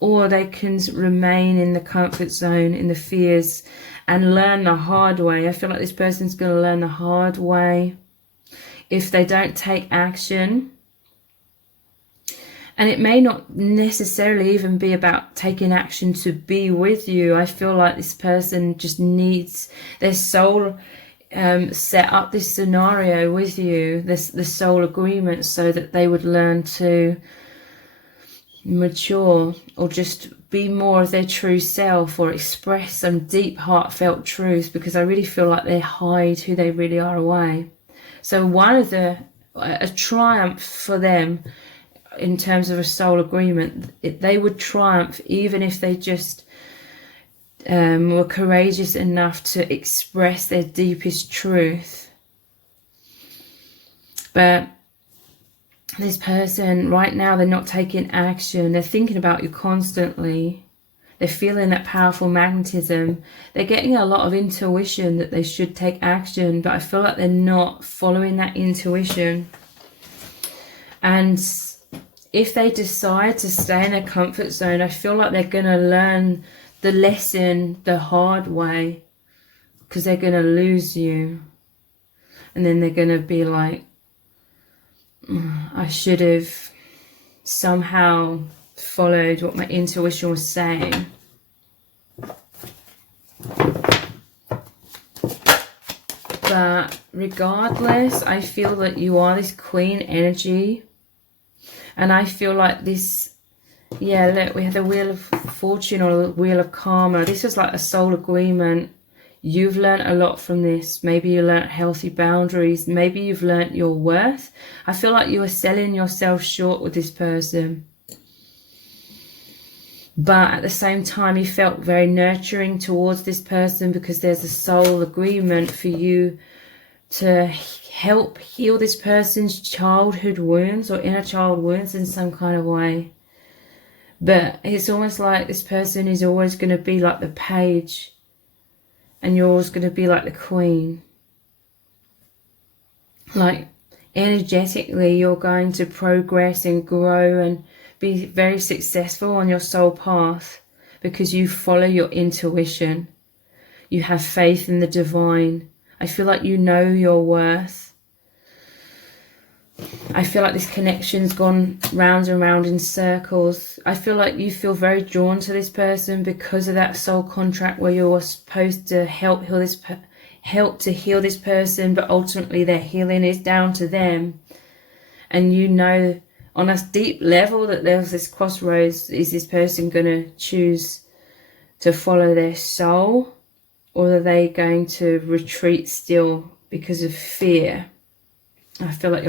or they can remain in the comfort zone, in the fears, and learn the hard way. I feel like this person's going to learn the hard way if they don't take action. And it may not necessarily even be about taking action to be with you. I feel like this person just needs their soul set up this scenario with you, the soul agreement, so that they would learn to mature or just be more of their true self, or express some deep heartfelt truth, because I really feel like they hide who they really are away. So a triumph for them in terms of a soul agreement, they would triumph even if they just were courageous enough to express their deepest truth. But this person right now, they're not taking action. They're thinking about you constantly. They're feeling that powerful magnetism. They're getting a lot of intuition that they should take action, but I feel like they're not following that intuition. And if they decide to stay in their comfort zone, I feel like they're going to learn the lesson the hard way, because they're going to lose you. And then they're going to be like, I should have somehow followed what my intuition was saying. But regardless, I feel that you are this queen energy. And I feel like this, yeah, look, we have the Wheel of Fortune or the Wheel of Karma. This is like a soul agreement. You've learned a lot from this. Maybe you learned healthy boundaries. Maybe you've learned your worth. I feel like you were selling yourself short with this person. But at the same time, you felt very nurturing towards this person, because there's a soul agreement for you to help heal this person's childhood wounds or inner child wounds in some kind of way. But it's almost like this person is always going to be like the page, and you're always going to be like the queen. Like energetically, you're going to progress and grow and be very successful on your soul path, because you follow your intuition. You have faith in the divine. I feel like you know your worth. I feel like this connection's gone round and round in circles. I feel like you feel very drawn to this person because of that soul contract where you're supposed to help heal this person, but ultimately their healing is down to them. And you know on a deep level that there's this crossroads. Is this person going to choose to follow their soul, or are they going to retreat still because of fear? I feel like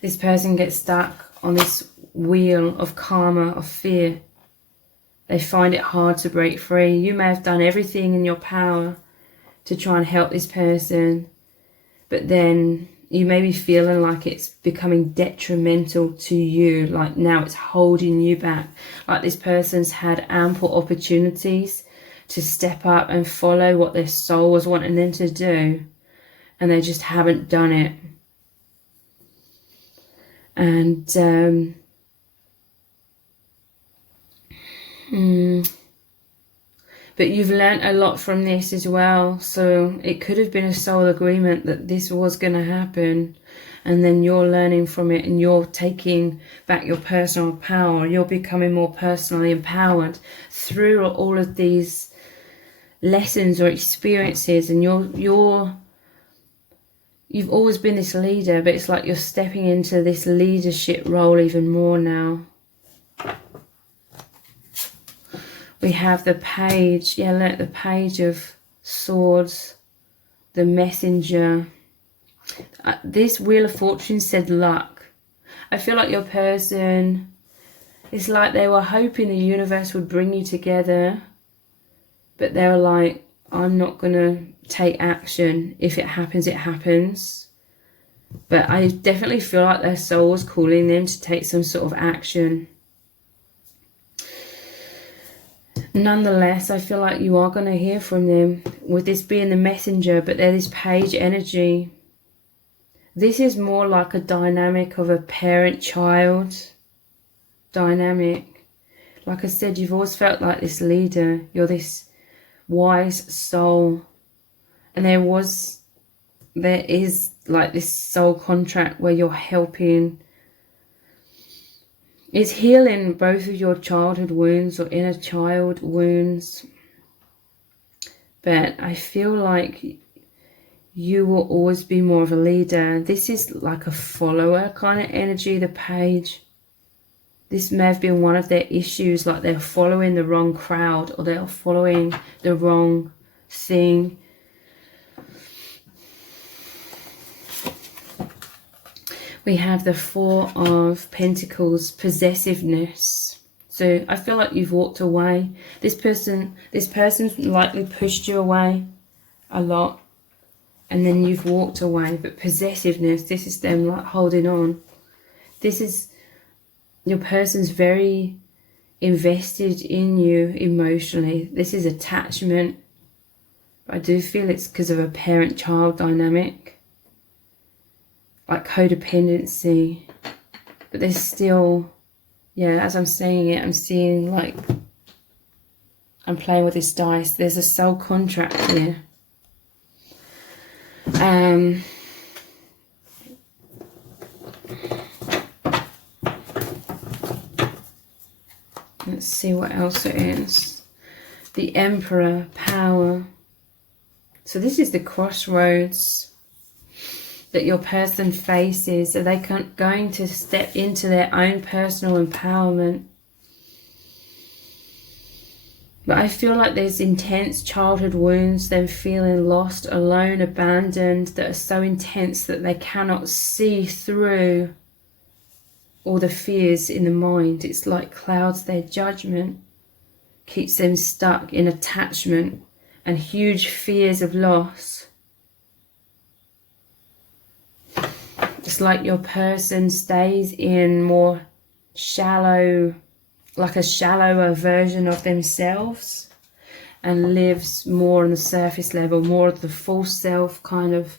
this person gets stuck on this wheel of karma, of fear. They find it hard to break free. You may have done everything in your power to try and help this person, but then you may be feeling like it's becoming detrimental to you, like now it's holding you back, like this person's had ample opportunities to step up and follow what their soul was wanting them to do, and they just haven't done it. And but you've learnt a lot from this as well. So it could have been a soul agreement that this was going to happen, and then you're learning from it and you're taking back your personal power. You're becoming more personally empowered through all of these lessons or experiences, and you're you've always been this leader, but it's like you're stepping into this leadership role even more now. We have the page, yeah, look, the page of swords, the messenger. This Wheel of Fortune said luck. I feel like your person, it's like they were hoping the universe would bring you together, but they were like, I'm not going to take action. If it happens, it happens. But I definitely feel like their soul was calling them to take some sort of action. Nonetheless, I feel like you are going to hear from them, with this being the messenger, but they're this page energy. This is more like a dynamic of a parent-child dynamic. Like I said, you've always felt like this leader. You're this wise soul. And there is like this soul contract where you're helping. It's healing both of your childhood wounds or inner child wounds. But I feel like you will always be more of a leader. This is like a follower kind of energy, the page. This may have been one of their issues, like they're following the wrong crowd or they're following the wrong thing. We have the Four of Pentacles, possessiveness. So I feel like you've walked away. This person's likely pushed you away a lot, and then you've walked away. But possessiveness, this is them like holding on. This is your person's very invested in you emotionally. This is attachment. But I do feel it's because of a parent-child dynamic, like codependency. But there's still, yeah, as I'm saying it, I'm seeing like I'm playing with this dice. There's a soul contract here. Let's see what else it is. The Emperor, power. So this is the crossroads that your person faces. Are they going to step into their own personal empowerment? But I feel like there's intense childhood wounds, them feeling lost, alone, abandoned, that are so intense that they cannot see through all the fears in the mind. It's like clouds their judgment, keeps them stuck in attachment and huge fears of loss. It's like your person stays in more shallow, like a shallower version of themselves, and lives more on the surface level, more of the false self kind of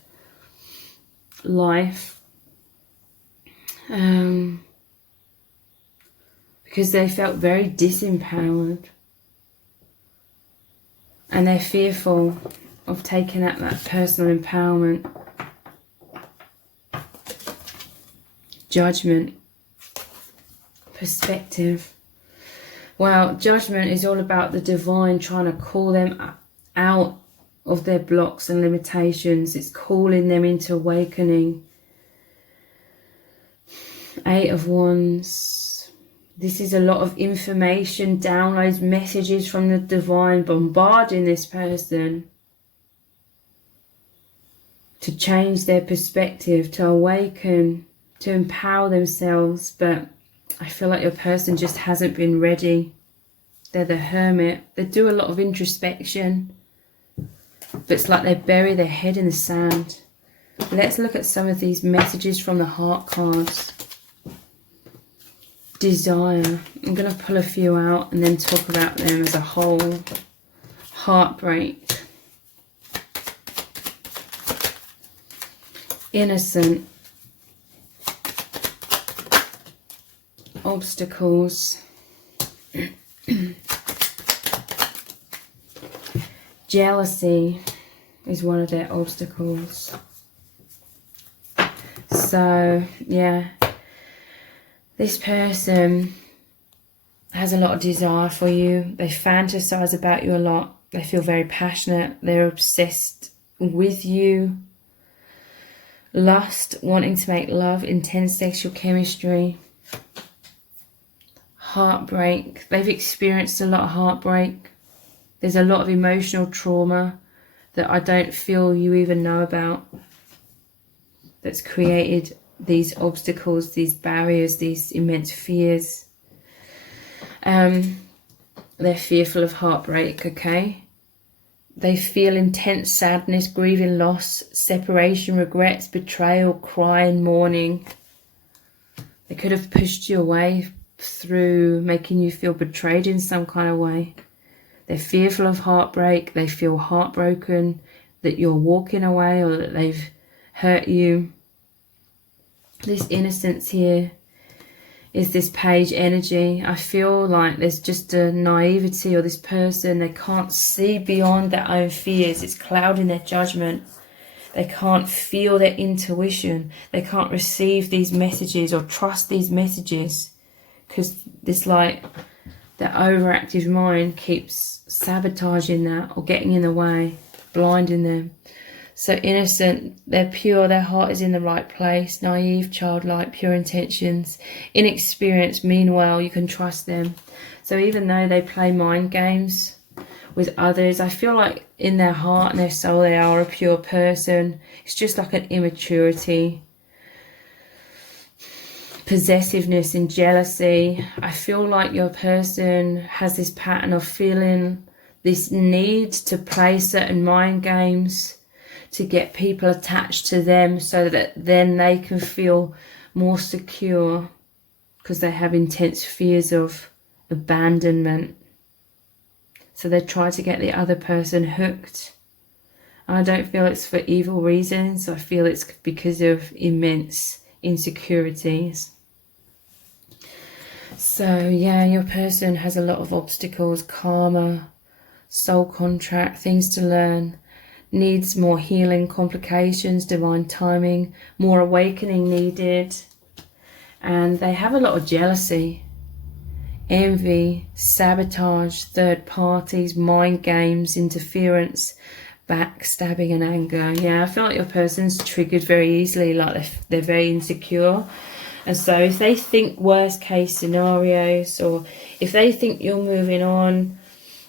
life. Because they felt very disempowered. And they're fearful of taking up that personal empowerment. Judgment. Perspective. Well, judgment is all about the divine trying to call them out of their blocks and limitations. It's calling them into awakening. Eight of Wands. This is a lot of information, downloads, messages from the divine bombarding this person to change their perspective, to awaken, to empower themselves. But I feel like your person just hasn't been ready. They're the Hermit. They do a lot of introspection, but it's like they bury their head in the sand. Let's look at some of these messages from the heart cards. Desire. I'm going to pull a few out and then talk about them as a whole. Heartbreak. Innocent. Obstacles. Jealousy is one of their obstacles. So, yeah. This person has a lot of desire for you. They fantasize about you a lot. They feel very passionate. They're obsessed with you. Lust, wanting to make love, intense sexual chemistry. Heartbreak, they've experienced a lot of heartbreak. There's a lot of emotional trauma that I don't feel you even know about, that's created these obstacles, these barriers, these immense fears. They're fearful of heartbreak, okay? They feel intense sadness, grieving loss, separation, regrets, betrayal, crying, mourning. They could have pushed you away through making you feel betrayed in some kind of way. They're fearful of heartbreak. They feel heartbroken that you're walking away or that they've hurt you. This innocence here is this page energy. I feel like there's just a naivety, or this person, they can't see beyond their own fears. It's clouding their judgment. They can't feel their intuition. They can't receive these messages or trust these messages, because this, like, the overactive mind keeps sabotaging that or getting in the way, blinding them. So innocent, they're pure, their heart is in the right place, naive, childlike, pure intentions, inexperienced, meanwhile you can trust them. So even though they play mind games with others, I feel like in their heart and their soul they are a pure person. It's just like an immaturity, possessiveness and jealousy. I feel like your person has this pattern of feeling this need to play certain mind games to get people attached to them so that then they can feel more secure, because they have intense fears of abandonment. So they try to get the other person hooked. And I don't feel it's for evil reasons. I feel it's because of immense insecurities. So yeah, your person has a lot of obstacles, karma, soul contract, things to learn, needs more healing, complications, divine timing, more awakening needed. And they have a lot of jealousy, envy, sabotage, third parties, mind games, interference, backstabbing and anger. Yeah, I feel like your person's triggered very easily, like they're very insecure. And so if they think worst case scenarios, or if they think you're moving on,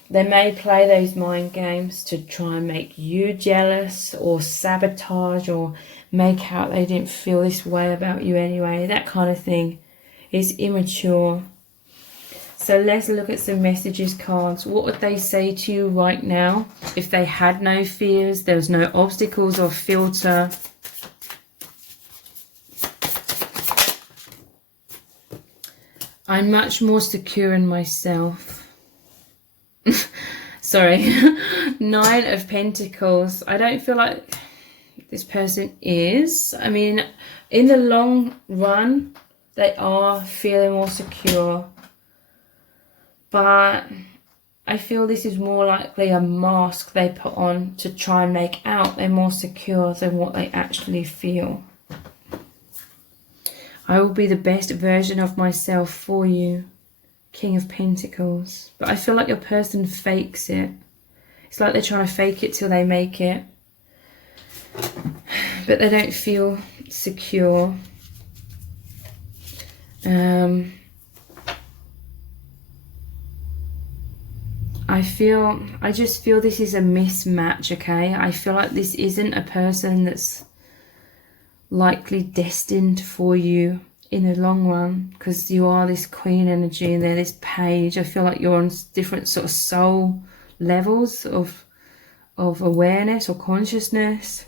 they may play those mind games to try and make you jealous or sabotage, or make out they didn't feel this way about you anyway. That kind of thing is immature. So let's look at some messages cards. What would they say to you right now if they had no fears, there was no obstacles or filter? I'm much more secure in myself. Sorry. 9 of Pentacles. I don't feel like this person is. I mean, in the long run, they are feeling more secure. But I feel this is more likely a mask they put on to try and make out they're more secure than what they actually feel. I will be the best version of myself for you. King of Pentacles. But I feel like your person fakes it. It's like they're trying to fake it till they make it. But they don't feel secure. I just feel this is a mismatch, okay? I feel like this isn't a person that's likely destined for you in the long run, because you are this queen energy and they're this page. I feel like you're on different sort of soul levels of awareness or consciousness.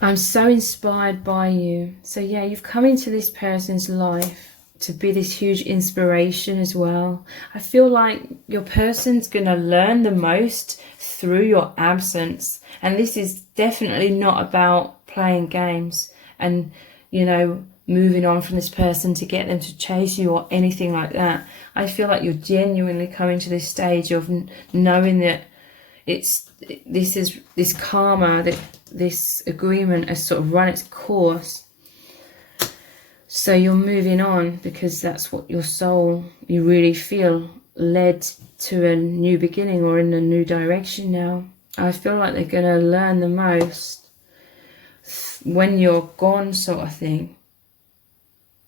I'm so inspired by you. So yeah, you've come into this person's life to be this huge inspiration as well. I feel like your person's going to learn the most through your absence. And this is definitely not about playing games and, you know, moving on from this person to get them to chase you or anything like that. I feel like you're genuinely coming to this stage of knowing that this karma, that this agreement has sort of run its course. So you're moving on because that's what your soul, you really feel led to a new beginning or in a new direction now. I feel like they're going to learn the most when you're gone, sort of thing.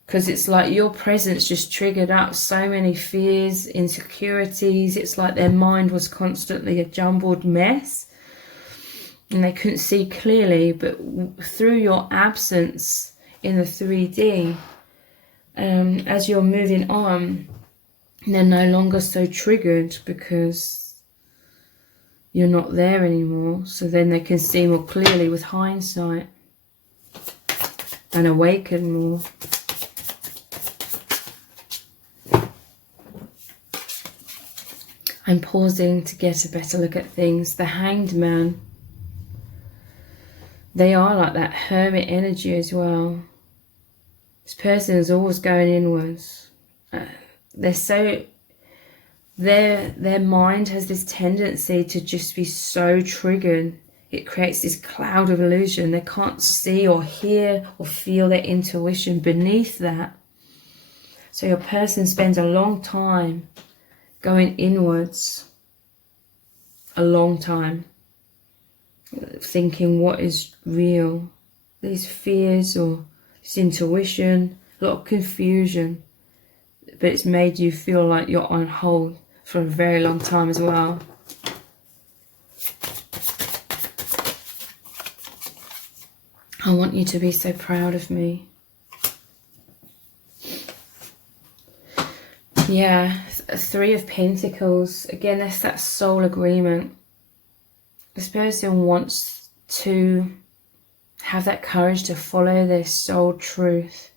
Because it's like your presence just triggered up so many fears, insecurities. It's like their mind was constantly a jumbled mess and they couldn't see clearly. But through your absence in the 3D, as you're moving on, they're no longer so triggered because you're not there anymore. So then they can see more clearly with hindsight and awaken more. I'm pausing to get a better look at things. The Hanged Man. They are like that hermit energy as well. This person is always going inwards. Their mind has this tendency to just be so triggered. It creates this cloud of illusion. They can't see or hear or feel their intuition beneath that. So your person spends a long time going inwards, a long time, thinking what is real, these fears or this intuition, a lot of confusion, but it's made you feel like you're on hold for a very long time as well. I want you to be so proud of me. Yeah, Three of Pentacles. Again, that's that soul agreement. This person wants to have that courage to follow their soul truth.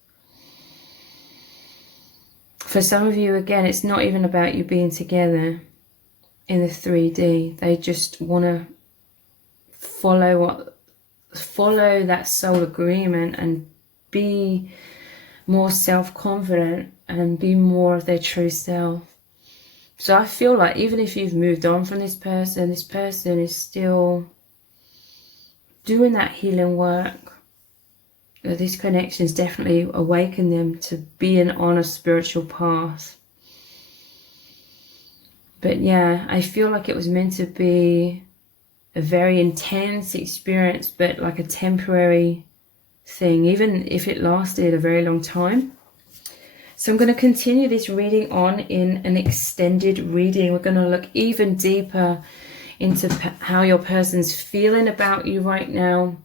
For some of you, again, it's not even about you being together in the 3D. They just want to follow that soul agreement and be more self-confident and be more of their true self. So I feel like even if you've moved on from this person is still doing that healing work. These connections definitely awaken them to being on a spiritual path. But yeah, I feel like it was meant to be a very intense experience, but like a temporary thing, even if it lasted a very long time. So I'm going to continue this reading on in an extended reading. We're going to look even deeper into how your person's feeling about you right now,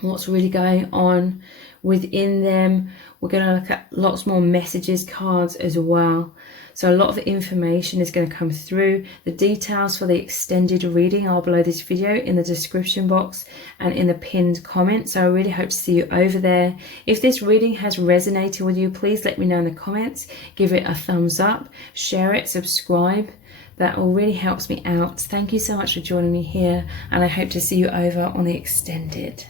what's really going on within them. We're going to look at lots more messages cards as well. So a lot of information is going to come through. The details for the extended reading are below this video in the description box and in the pinned comment. So I really hope to see you over there. If this reading has resonated with you, please let me know in the comments. Give it a thumbs up, share it, subscribe. That all really helps me out. Thank you so much for joining me here, and I hope to see you over on the extended.